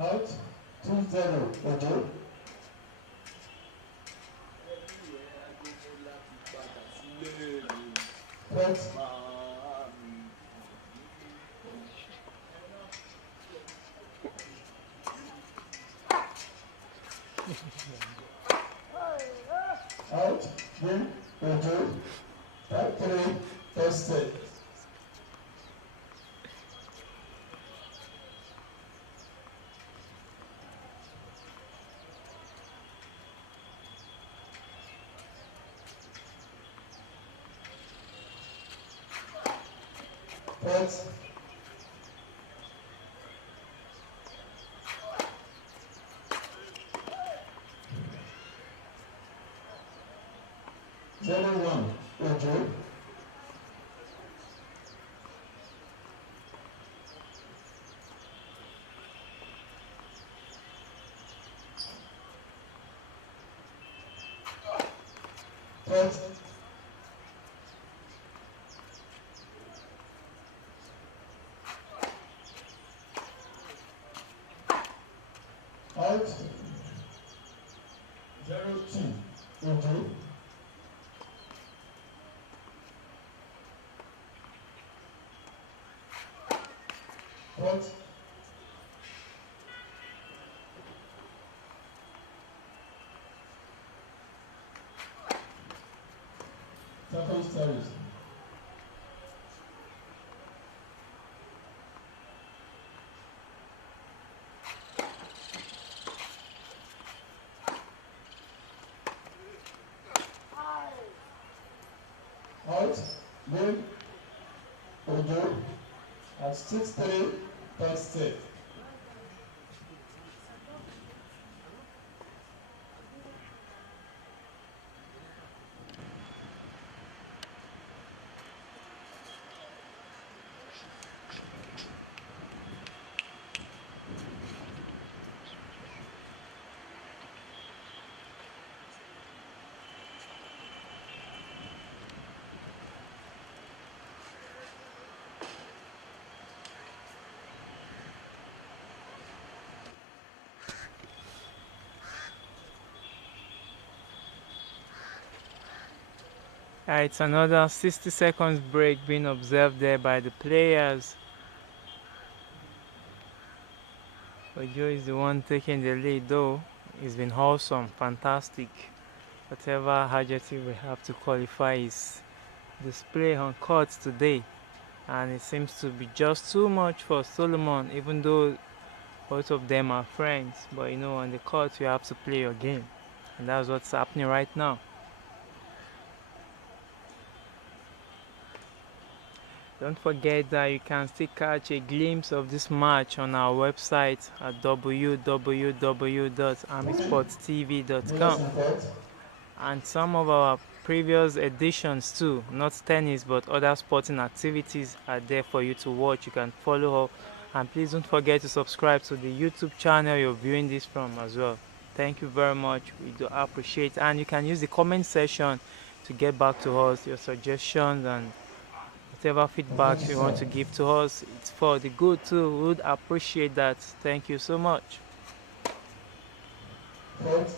Out. 2-0. Ojo. Threat. Out. Game. Ojo. Third three. Tested. Threat. Zero one. Ojo. Threat. Out. 0-2. Ojo. Threat. Second service. Out. Game. Ojo. At 6-3. Third set. It's another 60 seconds break being observed there by the players. Ojo is the one taking the lead though. It's been awesome, fantastic. Whatever adjective we have to qualify his display on court today. And it seems to be just too much for Solomon, even though both of them are friends. But you know, on the court you have to play your game. And that's what's happening right now. Don't forget that you can still catch a glimpse of this match on our website at Viewers www.armisportstv.com, in court. and some of our previous editions too, not tennis but other sporting activities, are there for you to watch. You can follow up, and please don't forget to subscribe to the YouTube channel you're viewing this from as well. Thank you very much, we do appreciate, and you can use the comment section to get back to us your suggestions and whatever feedbacks you want to give to us. It's for the good too. We would appreciate that. Thank you so much. Court.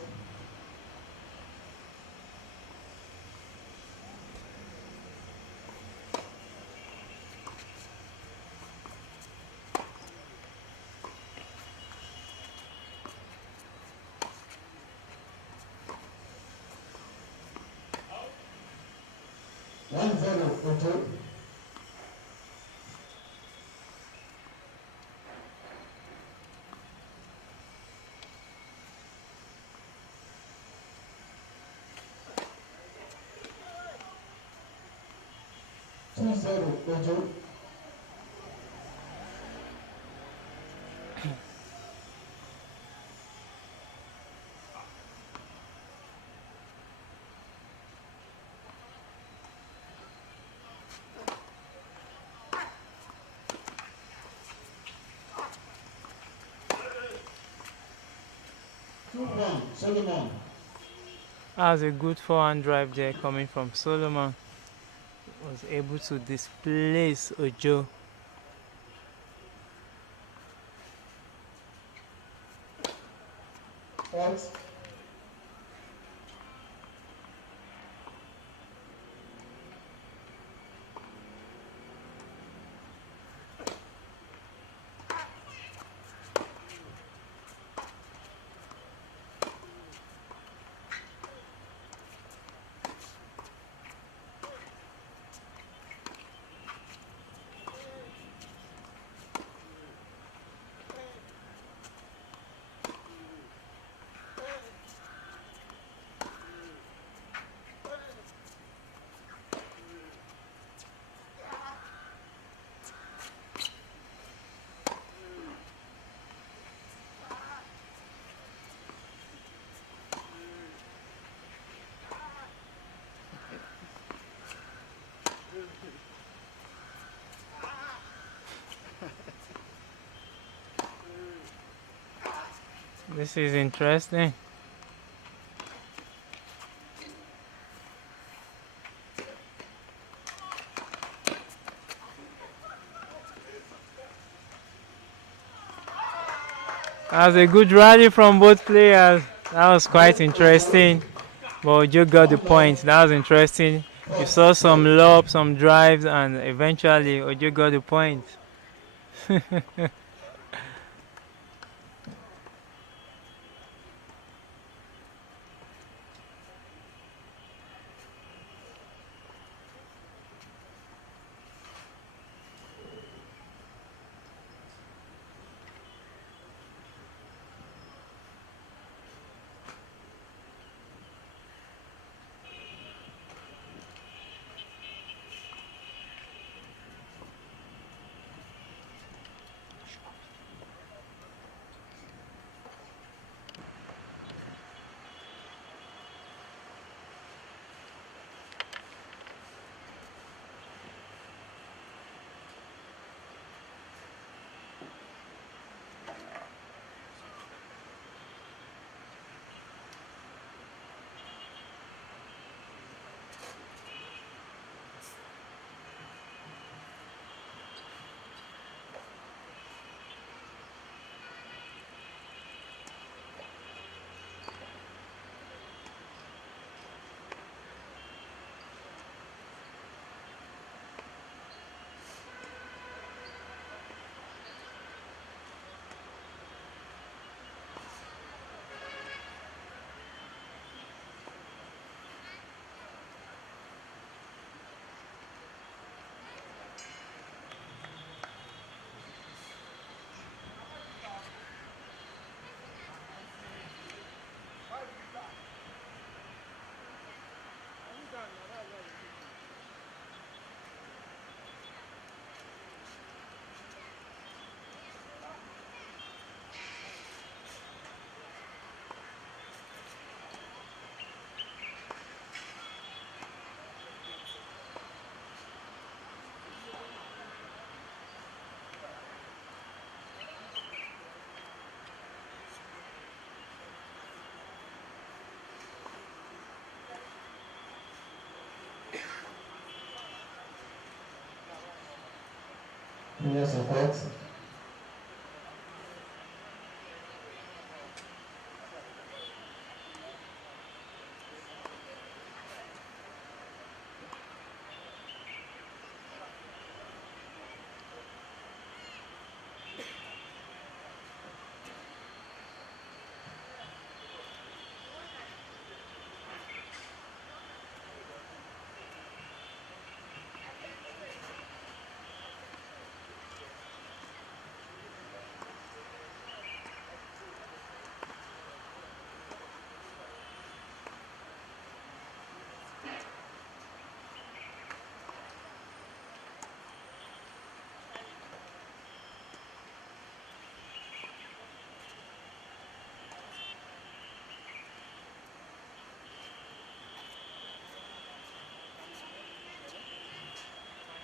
One zero, Ojo. Two zero, Ojo. Two one, Solomon. That was a good forehand drive there coming from Solomon. Was able to displace Ojo. Court. This is interesting. That was a good rally from both players. That was quite interesting. But Ojo got the point. That was interesting. You saw some lobs, some drives, and eventually Ojo got the point. Your support.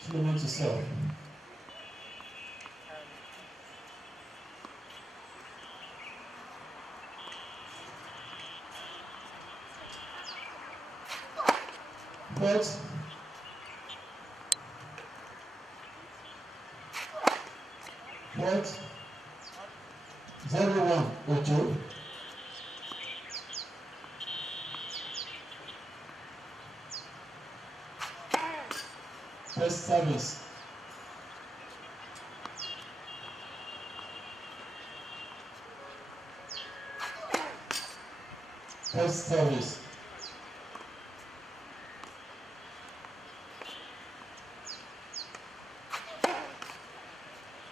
Slow to serve. But 0-1 Ojo. First service. First service.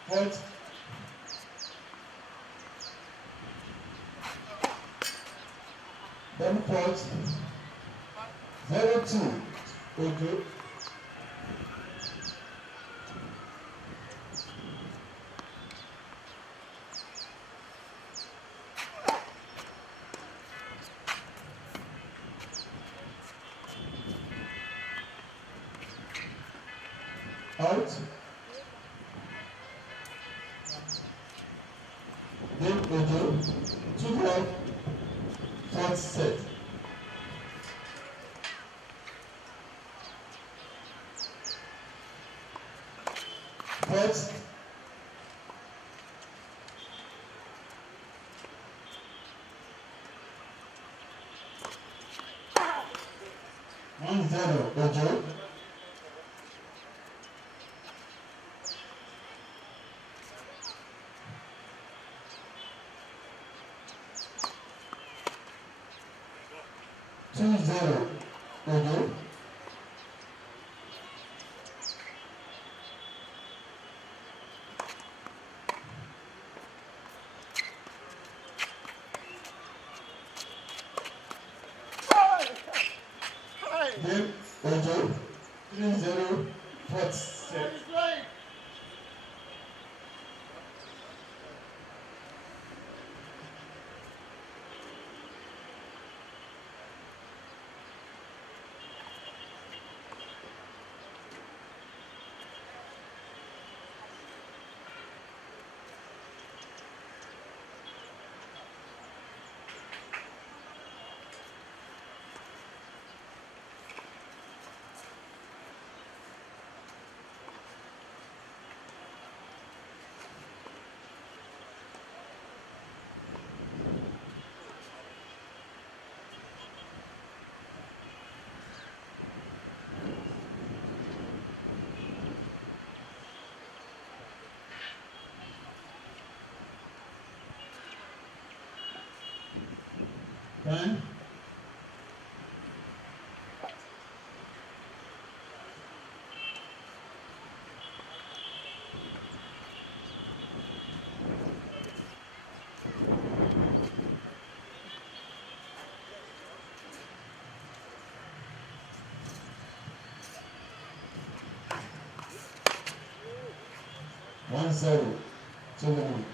Point. Then point. 0-2 Ojo. Out. Then Ojo. 2-1. Fourth set. Fourth. One zero Ojo. Two zero Ojo. Then Ojo. 3-0 fourth set. Time. One zero. 2-1.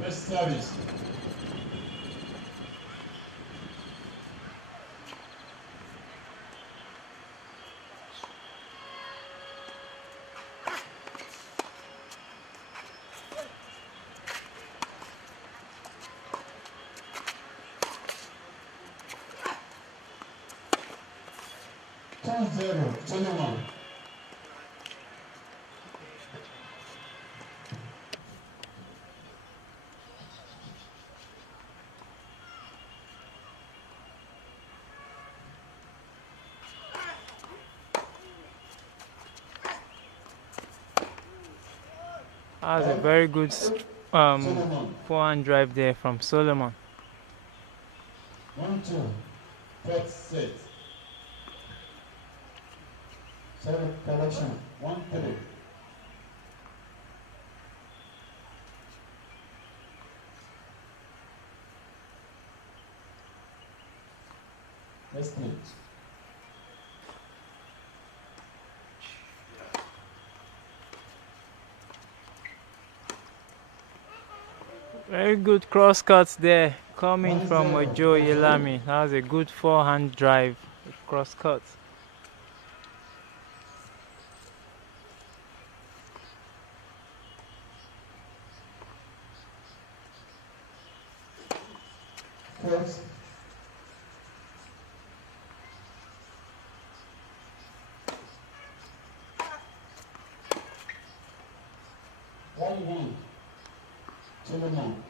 First service. 2-0, Solomon. That was a very good Solomon. forehand drive there from Solomon. 1-2. Third set. Sorry, correction. 1-3. Let's play. Very good cross cuts there coming from 1-0. Joe Yelami. That was a good forehand drive with cross cuts. Fourth. One. Solomon.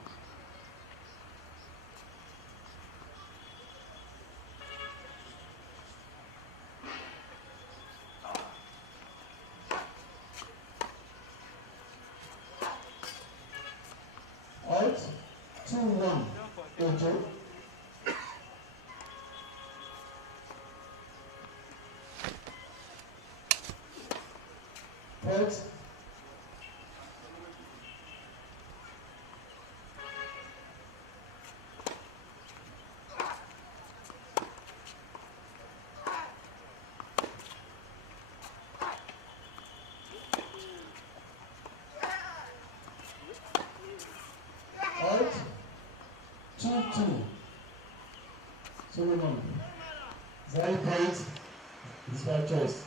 Out. 2-1. Ojo. Fourth. Out. 2-2. Solomon. 0 points. It's my choice.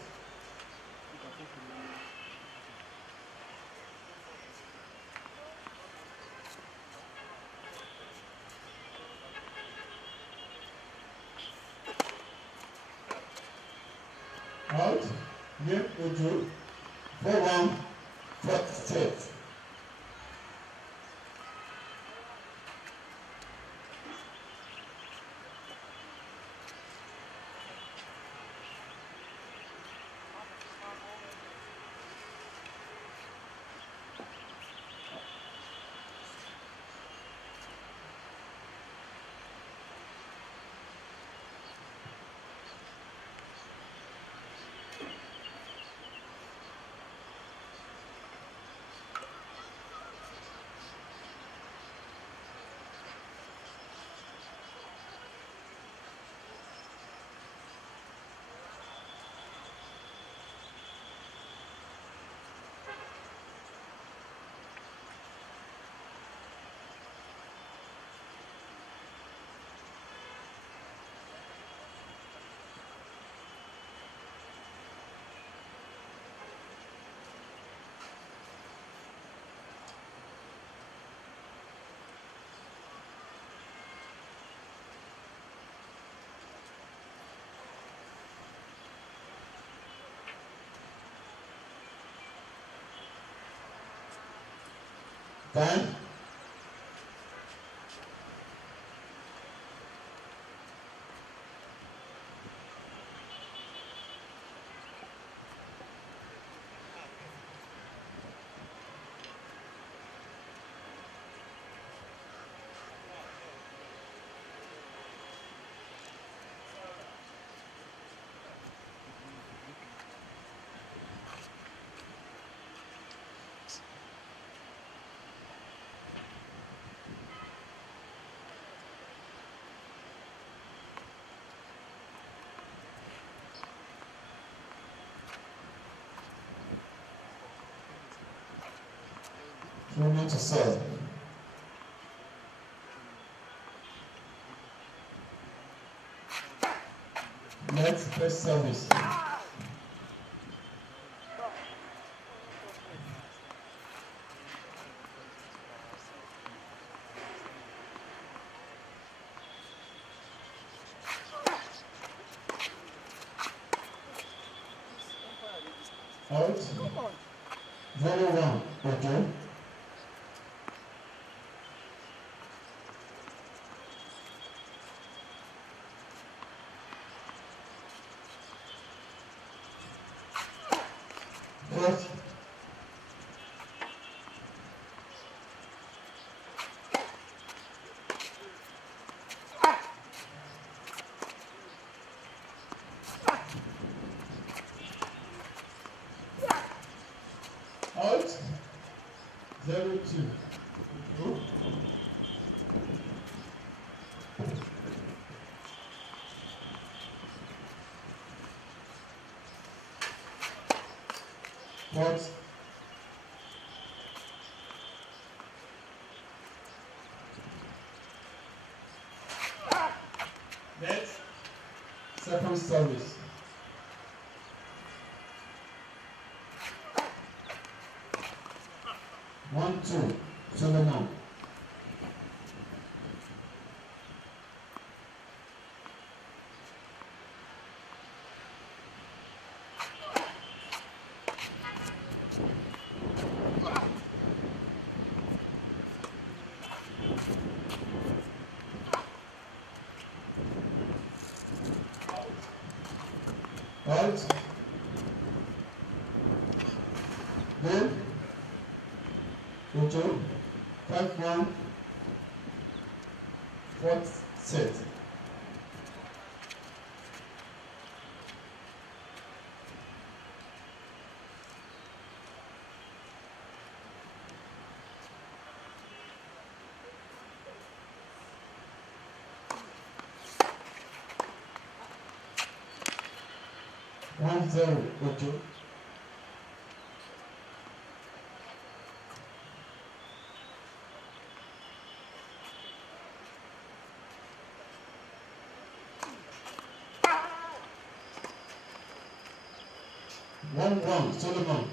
Out. Here, Ojo. 4-1. Fourth set. Time. Moving to serve. Next, first service. Out. 0-1. Okay. First. Out. 0-2. Fourth. Next. Second service. 1-2. Solomon. Out. Then. Ojo. 5-1. Fourth set. One zero, Ojo. One, Solomon.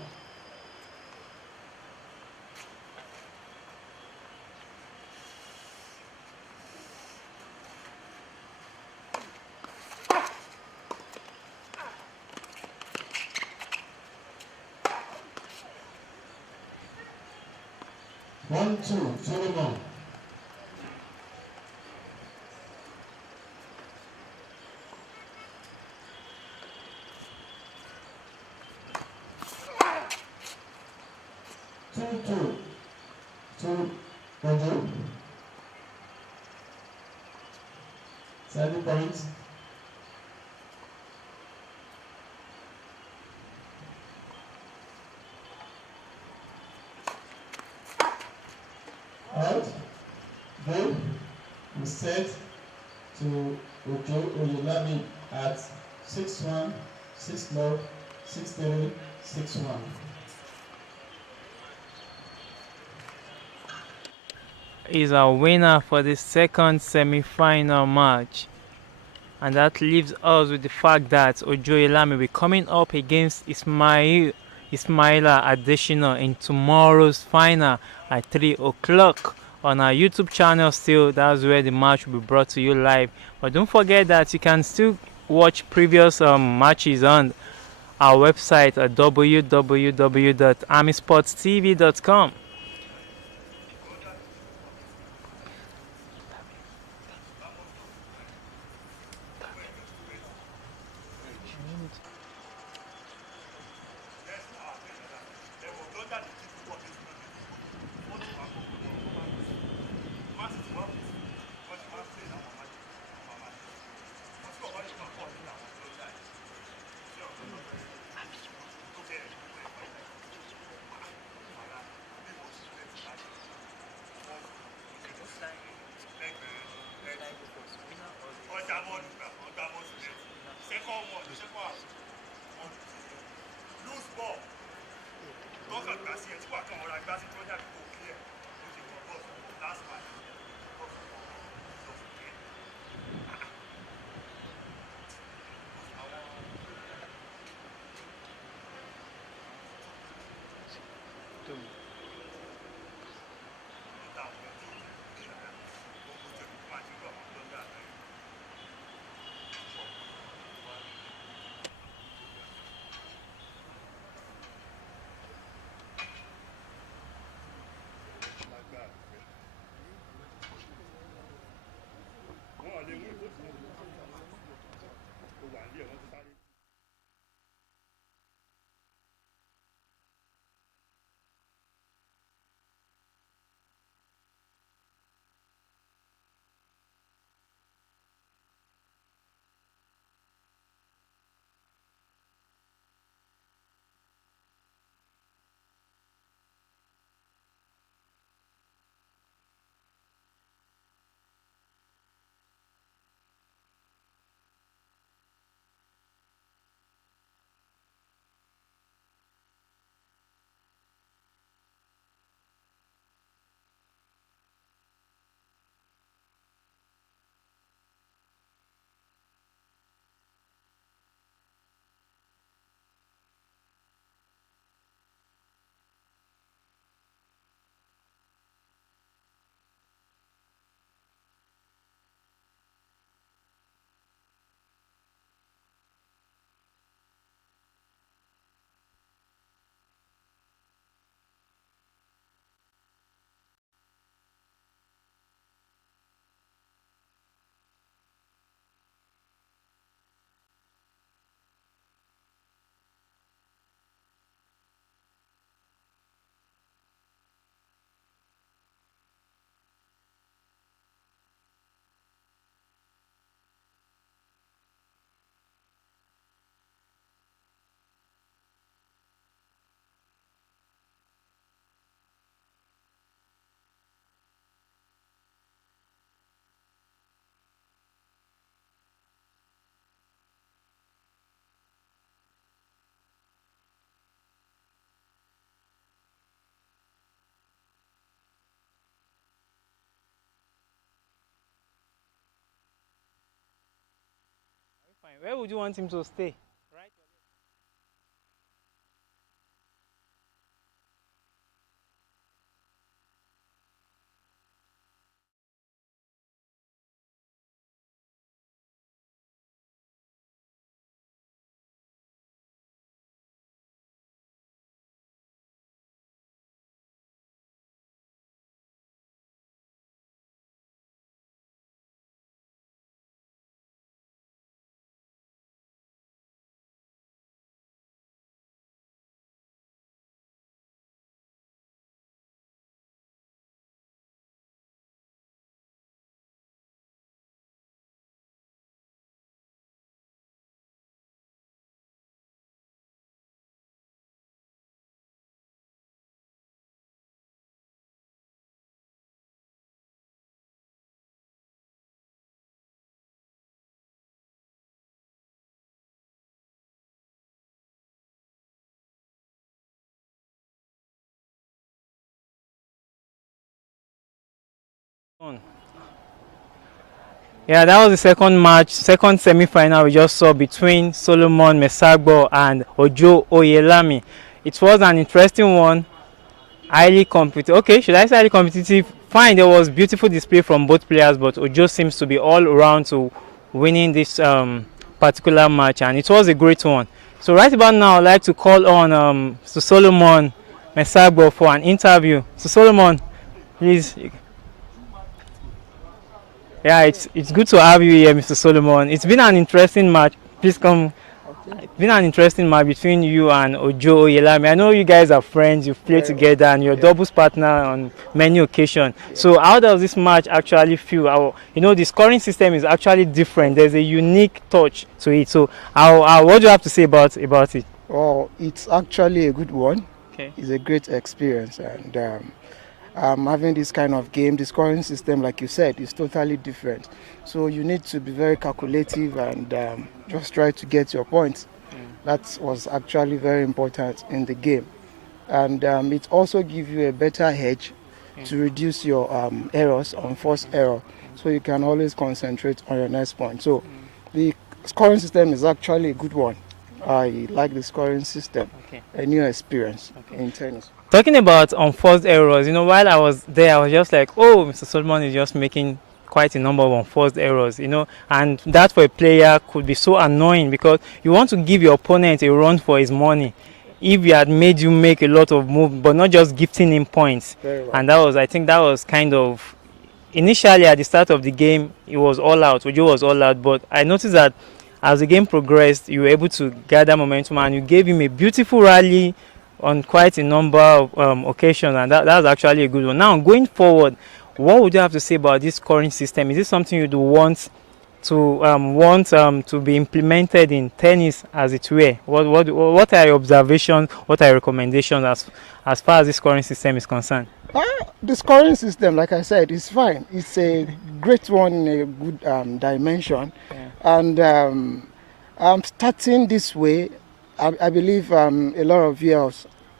One, two, Solomon. Two, Ojo. Sandy points. Out. Good. We set to Ojo Oyelami at 6-1, 6-love, 6-3, 6-1. Is our winner for the second semi-final match. And that leaves us with the fact that Ojo Elami will be coming up against Ismaila Adesina in tomorrow's final at 3 o'clock on our YouTube channel. Still, that's where the match will be brought to you live. But don't forget that you can still watch previous matches on our website at www.ArmiSportsTV.com. Fine. Where would you want him to stay? Right. On. Yeah, that was the second match, second semi-final we just saw between Solomon Mesagbo and Ojo Oyelami. It was an interesting one, highly competitive. Okay, should I say highly competitive? Fine, there was beautiful display from both players, but Ojo seems to be all around to winning this particular match, and it was a great one. So right about now, I'd like to call on Solomon Mesagbo for an interview. So Solomon, please. Yeah, it's good to have you here, Mr. Solomon. It's been an interesting match. Please come. It's been an interesting match between you and Ojo Oyelami. I know you guys are friends. You've played together, and you're doubles partner on many occasions. So, how does this match actually feel? The scoring system is actually different. There's a unique touch to it. So, what do you have to say about it? Well, it's actually a good one. Okay. It's a great experience, and having this kind of game, the scoring system, like you said, is totally different. So you need to be very calculative and just try to get your points. That was actually very important in the game. And it also gives you a better hedge to reduce your errors on first error. So you can always concentrate on your next point. So the scoring system is actually a good one. I like the scoring system, a new experience in tennis. Talking about unforced errors, while I was there, I was just like, oh, Mr. Solomon is just making quite a number of unforced errors, and that for a player could be so annoying because you want to give your opponent a run for his money if he had made you make a lot of moves, but not just gifting him points. Very well. And I think that was kind of initially at the start of the game, it was all out. Ojo was all out, but I noticed that as the game progressed, you were able to gather momentum and you gave him a beautiful rally on quite a number of occasions, and that was actually a good one. Now, going forward, what would you have to say about this scoring system? Is this something you do want to be implemented in tennis, as it were? What are your observations? What are your recommendations as far as this scoring system is concerned? The scoring system, like I said, is fine. It's a great one in a good dimension. Yeah. And starting this way, I believe a lot of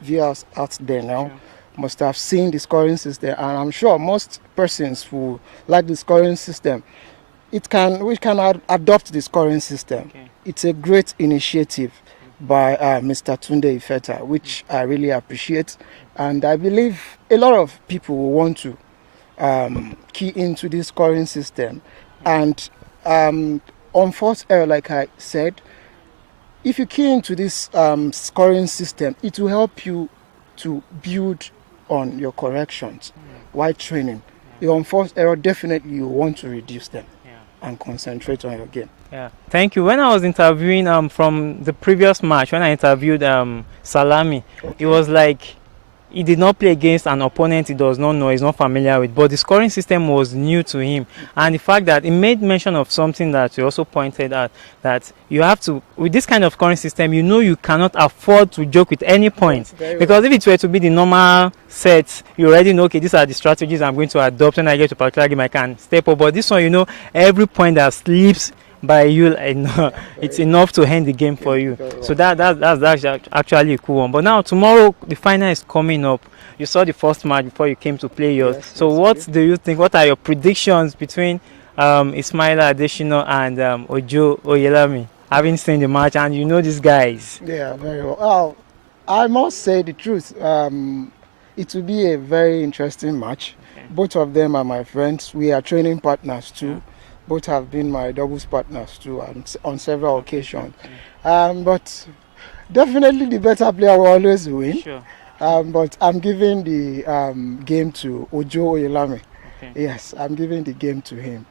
viewers out there now must have seen the scoring system, and I'm sure most persons who like the scoring system, we can adopt the scoring system. Okay. It's a great initiative by Mr. Tunde Ifeta, which I really appreciate, and I believe a lot of people will want to key into this scoring system. And on first error, like I said, if you key into this scoring system, it will help you to build on your corrections while training. Your first error, definitely you want to reduce them and concentrate on your game. Yeah, thank you. When I was interviewing from the previous match, when I interviewed Salami, it was like he did not play against an opponent he does not know, he's not familiar with, but the scoring system was new to him. And the fact that he made mention of something that you also pointed out, that you have to, with this kind of scoring system, you know you cannot afford to joke with any point. Because if it were to be the normal set, you already know, okay, these are the strategies I'm going to adopt when I get to a particular game, I can step up. But this one, you know, every point that slips by you, it's enough to end the game for you. So that's actually a cool one. But now tomorrow the final is coming up. You saw the first match before you came to play yours. Yes, so what do you think? What are your predictions between Ismaila Adesina and Ojo Oyelami? Having seen the match and you know these guys. Yeah, very well. I must say the truth. It will be a very interesting match. Okay. Both of them are my friends. We are training partners too. Yeah. Both have been my doubles partners too, on several occasions. But definitely the better player will always win. Sure. But I'm giving the game to Ojo Oyelami. Okay. Yes, I'm giving the game to him.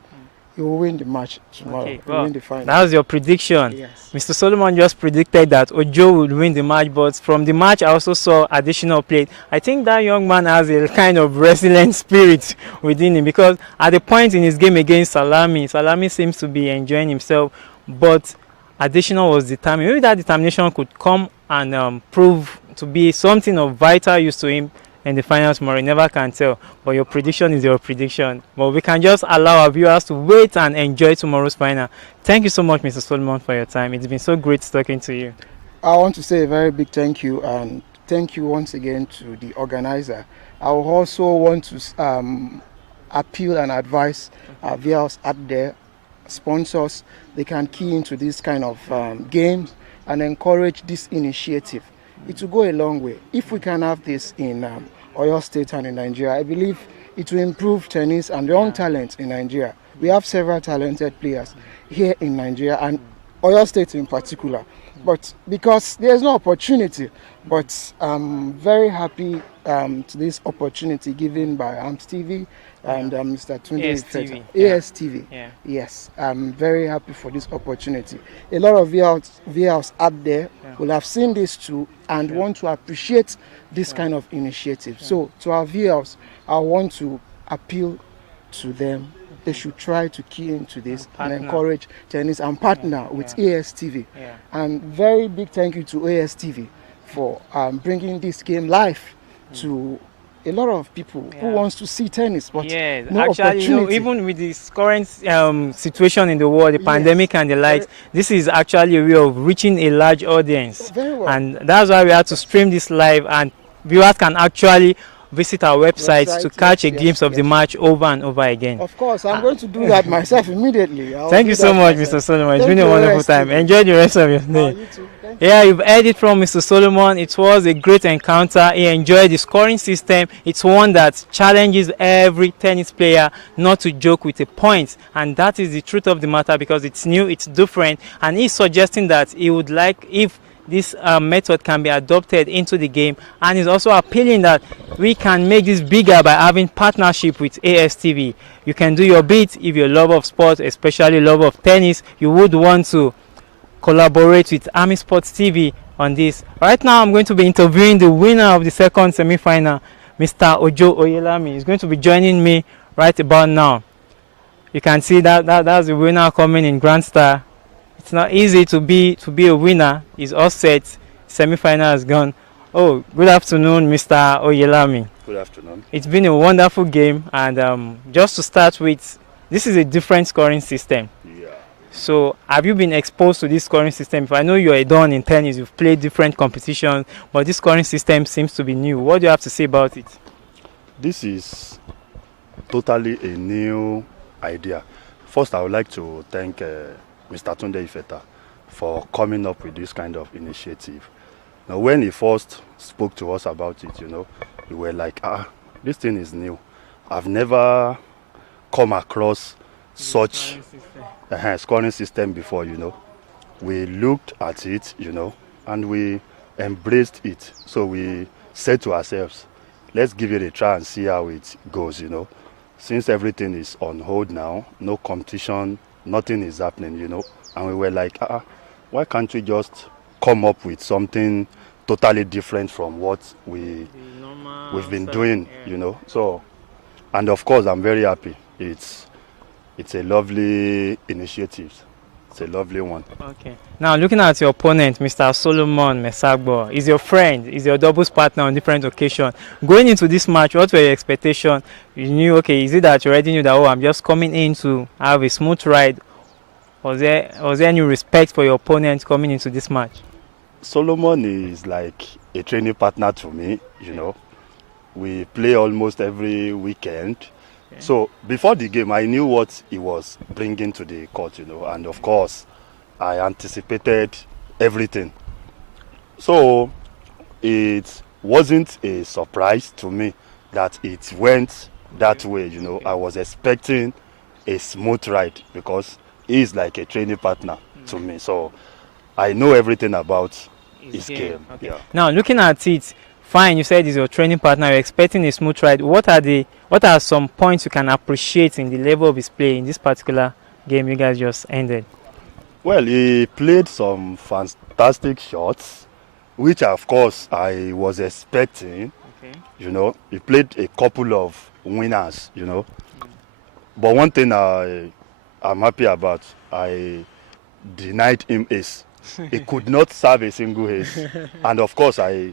He will win the match tomorrow. Okay, well, win the final. That was your prediction. Yes. Mr. Solomon just predicted that Ojo would win the match, but from the match I also saw additional play. I think that young man has a kind of resilient spirit within him, because at the point in his game against Salami seems to be enjoying himself, but additional was determined. Maybe that determination could come and prove to be something of vital use to him in the finals tomorrow. You never can tell, but your prediction is your prediction. But we can just allow our viewers to wait and enjoy tomorrow's final. Thank you so much, Mr. Solomon, for your time. It's been so great talking to you. I want to say a very big thank you, and thank you once again to the organizer. I also want to appeal and advise our viewers out there, sponsors, they can key into this kind of games and encourage this initiative. It will go a long way. If we can have this in Oyo State and in Nigeria, I believe it will improve tennis and young talent in Nigeria. We have several talented players here in Nigeria and Oyo State in particular. But because there's no opportunity, but I'm very happy to this opportunity given by ARMS TV and Mr. Tunde Ifeta. ASTV. Yeah. Yes, I'm very happy for this opportunity. A lot of viewers out there will have seen this too and want to appreciate this kind of initiative. So to our viewers, I want to appeal to them. They should try to key into this and encourage tennis and partner with ASTV. And very big thank you to ASTV for bringing this game live to a lot of people who wants to see tennis, but no actually, opportunity. You know, even with this current situation in the world, the pandemic and the likes, this is actually a way of reaching a large audience. Very well. And that's why we have to stream this live, and viewers can actually visit our website to catch a glimpse of the match over and over again. Of course, I'm going to do that myself immediately. Thank you so much, Mr. Solomon. It's been a wonderful time. Enjoy the rest of your day. You too. Yeah, you've heard it from Mr. Solomon. It was a great encounter. He enjoyed the scoring system. It's one that challenges every tennis player not to joke with a point. And that is the truth of the matter, because it's new, it's different. And he's suggesting that he would like, if this method can be adopted into the game, and it's also appealing that we can make this bigger by having partnership with ASTV. You can do your bit if you're a lover of sport, especially lover of tennis. You would want to collaborate with ArmiSports TV on this. Right now, I'm going to be interviewing the winner of the second semi-final, Mr. Ojo Oyelami. He's going to be joining me right about now. You can see that's the winner coming in Grand Star. It's not easy to be a winner. It's all set. Semi-final has gone. Oh, good afternoon, Mr. Oyelami. Good afternoon. It's been a wonderful game, and just to start with, this is a different scoring system. Yeah. So, have you been exposed to this scoring system? If I know you're a don in tennis, you've played different competitions, but this scoring system seems to be new. What do you have to say about it? This is totally a new idea. First, I would like to thank Mr. Tunde Ifeta for coming up with this kind of initiative. Now, when he first spoke to us about it, we were like, this thing is new. I've never come across such scoring system before, We looked at it, and we embraced it. So we said to ourselves, let's give it a try and see how it goes, Since everything is on hold now, no competition, nothing is happening, And we were like, why can't we just come up with something totally different from what we've been doing, So, and of course, I'm very happy. It's a lovely initiative. It's a lovely one. Okay. Now, looking at your opponent, Mr. Solomon Mesagbo, is your friend, is your doubles partner on different occasions. Going into this match, what were your expectations? You knew, okay, is it that you already knew that, I'm just coming in to have a smooth ride? Was there any respect for your opponent coming into this match? Solomon is like a training partner to me, We play almost every weekend. Okay. So before the game, I knew what he was bringing to the court, and of course, I anticipated everything. So it wasn't a surprise to me that it went that way, I was expecting a smooth ride because he's like a training partner to me. So I know everything about his game. Okay. Yeah. Now, looking at it, fine, you said he's your training partner, you're expecting a smooth ride. What are some points you can appreciate in the level of his play in this particular game you guys just ended? Well, he played some fantastic shots, which of course I was expecting. Okay. He played a couple of winners, But one thing I'm happy about, I denied him ace. He could not serve a single ace. And of course, I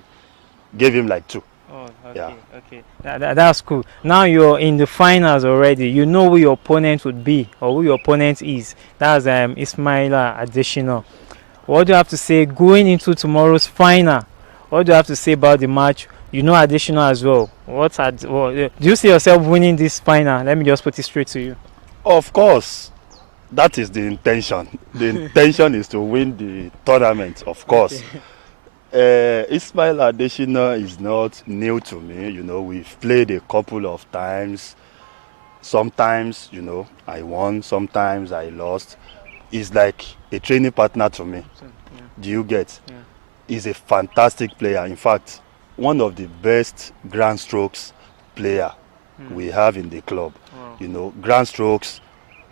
gave him like 2. Oh, okay, yeah. Okay. That's cool. Now you're in the finals already. You know who your opponent would be or who your opponent is. That's Ismaila Adesina. What do you have to say going into tomorrow's final? What do you have to say about the match? You know Adesina as well. Do you see yourself winning this final? Let me just put it straight to you. Of course. That is the intention. The intention is to win the tournament, of course. Okay. Ismail Adesina is not new to me. We've played a couple of times. Sometimes, I won. Sometimes I lost. He's like a training partner to me. Yeah. Do you get? Yeah. He's a fantastic player. In fact, one of the best grand strokes player we have in the club. Wow. Grand strokes,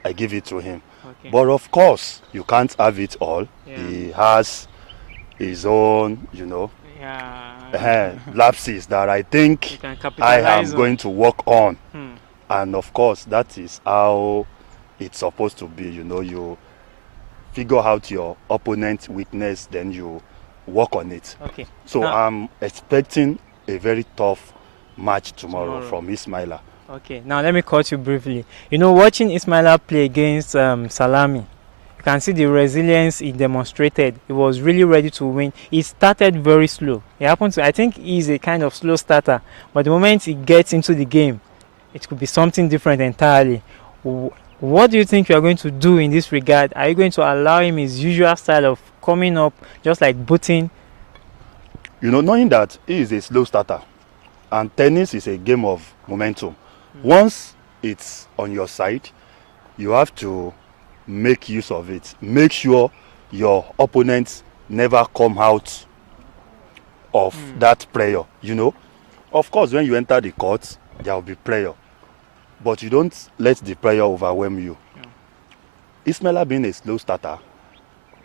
I give it to him. Okay. But of course, you can't have it all. Yeah. He has his own, lapses that I think I am going to work on. And of course, that is how it's supposed to be. You figure out your opponent's weakness, then you work on it. Okay. So I'm expecting a very tough match tomorrow. From Ismaila. Okay, now let me cut you briefly. Watching Ismaila play against Salami, you can see the resilience he demonstrated. He was really ready to win. He started very slow. I think he's a kind of slow starter, but the moment he gets into the game, it could be something different entirely. What do you think you are going to do in this regard? Are you going to allow him his usual style of coming up, just like booting? Knowing that he is a slow starter, and tennis is a game of momentum. Once it's on your side, you have to make use of it. Make sure your opponent never come out of that prayer, you know. Of course, when you enter the court, there will be prayer, but you don't let the prayer overwhelm you. Ismaila being a slow starter,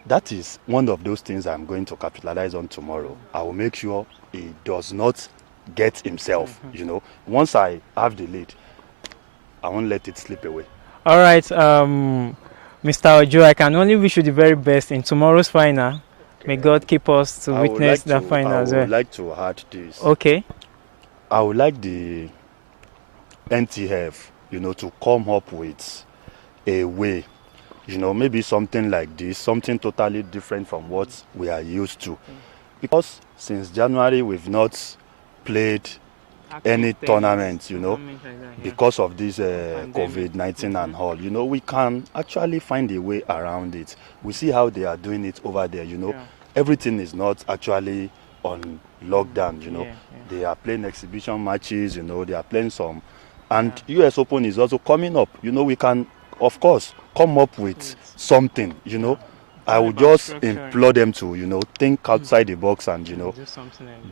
that is one of those things I'm going to capitalize on tomorrow. I will make sure he does not get himself, you know. Once I have the lead, I won't let it slip away. All right, Mr. Ojo, I can only wish you the very best in tomorrow's final. May God keep us to witness the final as well. I would like to add this. Okay. I would like the NTF, you know, to come up with a way, you know, maybe something like this, something totally different from what we are used to. Because since January, we've not played any tournament, you know, because of this COVID-19 and all. You know, we can actually find a way around it. We see how they are doing it over there, you know. Everything is not actually on lockdown, you know. They are playing exhibition matches, you know, they are playing some. And US Open is also coming up. You know, we can, of course, come up with something, you know. I would just implore them to, you know, think outside the box and, you know,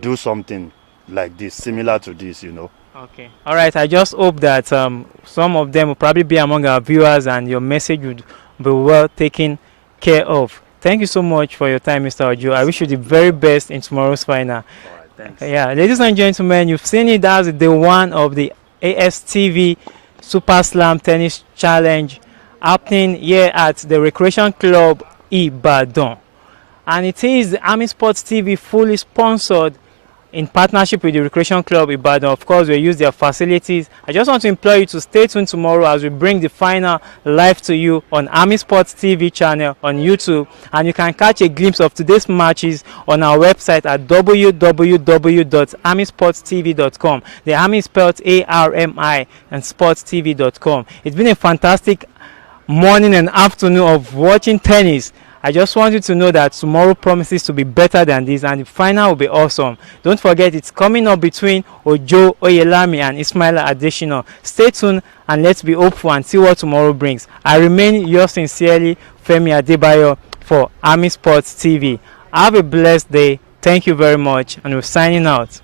do something like this, similar to this, you know. Okay. All right. I just hope that some of them will probably be among our viewers and your message would be well taken care of. Thank you so much for your time, Mr. Ojo. I wish you the very best in tomorrow's final. All right, thanks. Yeah, ladies and gentlemen, you've seen it as day one of the ASTV Super Slam Tennis Challenge happening here at the Recreation Club Ibadan. And it is ArmiSports TV fully sponsored in partnership with the Recreation Club Ibadan. Of course, we use their facilities. I just want to implore you to stay tuned tomorrow as we bring the final live to you on ArmiSports TV channel on YouTube. And you can catch a glimpse of today's matches on our website at www.armisportstv.com. The Army is spelled ARMI and sportstv.com. It's been a fantastic morning and afternoon of watching tennis. I just want you to know that tomorrow promises to be better than this and the final will be awesome. Don't forget, it's coming up between Ojo Oyelami and Ismaila Adesina. Stay tuned and let's be hopeful and see what tomorrow brings. I remain yours sincerely, Femi Adebayo, for ArmiSports TV. Have a blessed day. Thank you very much and we're signing out.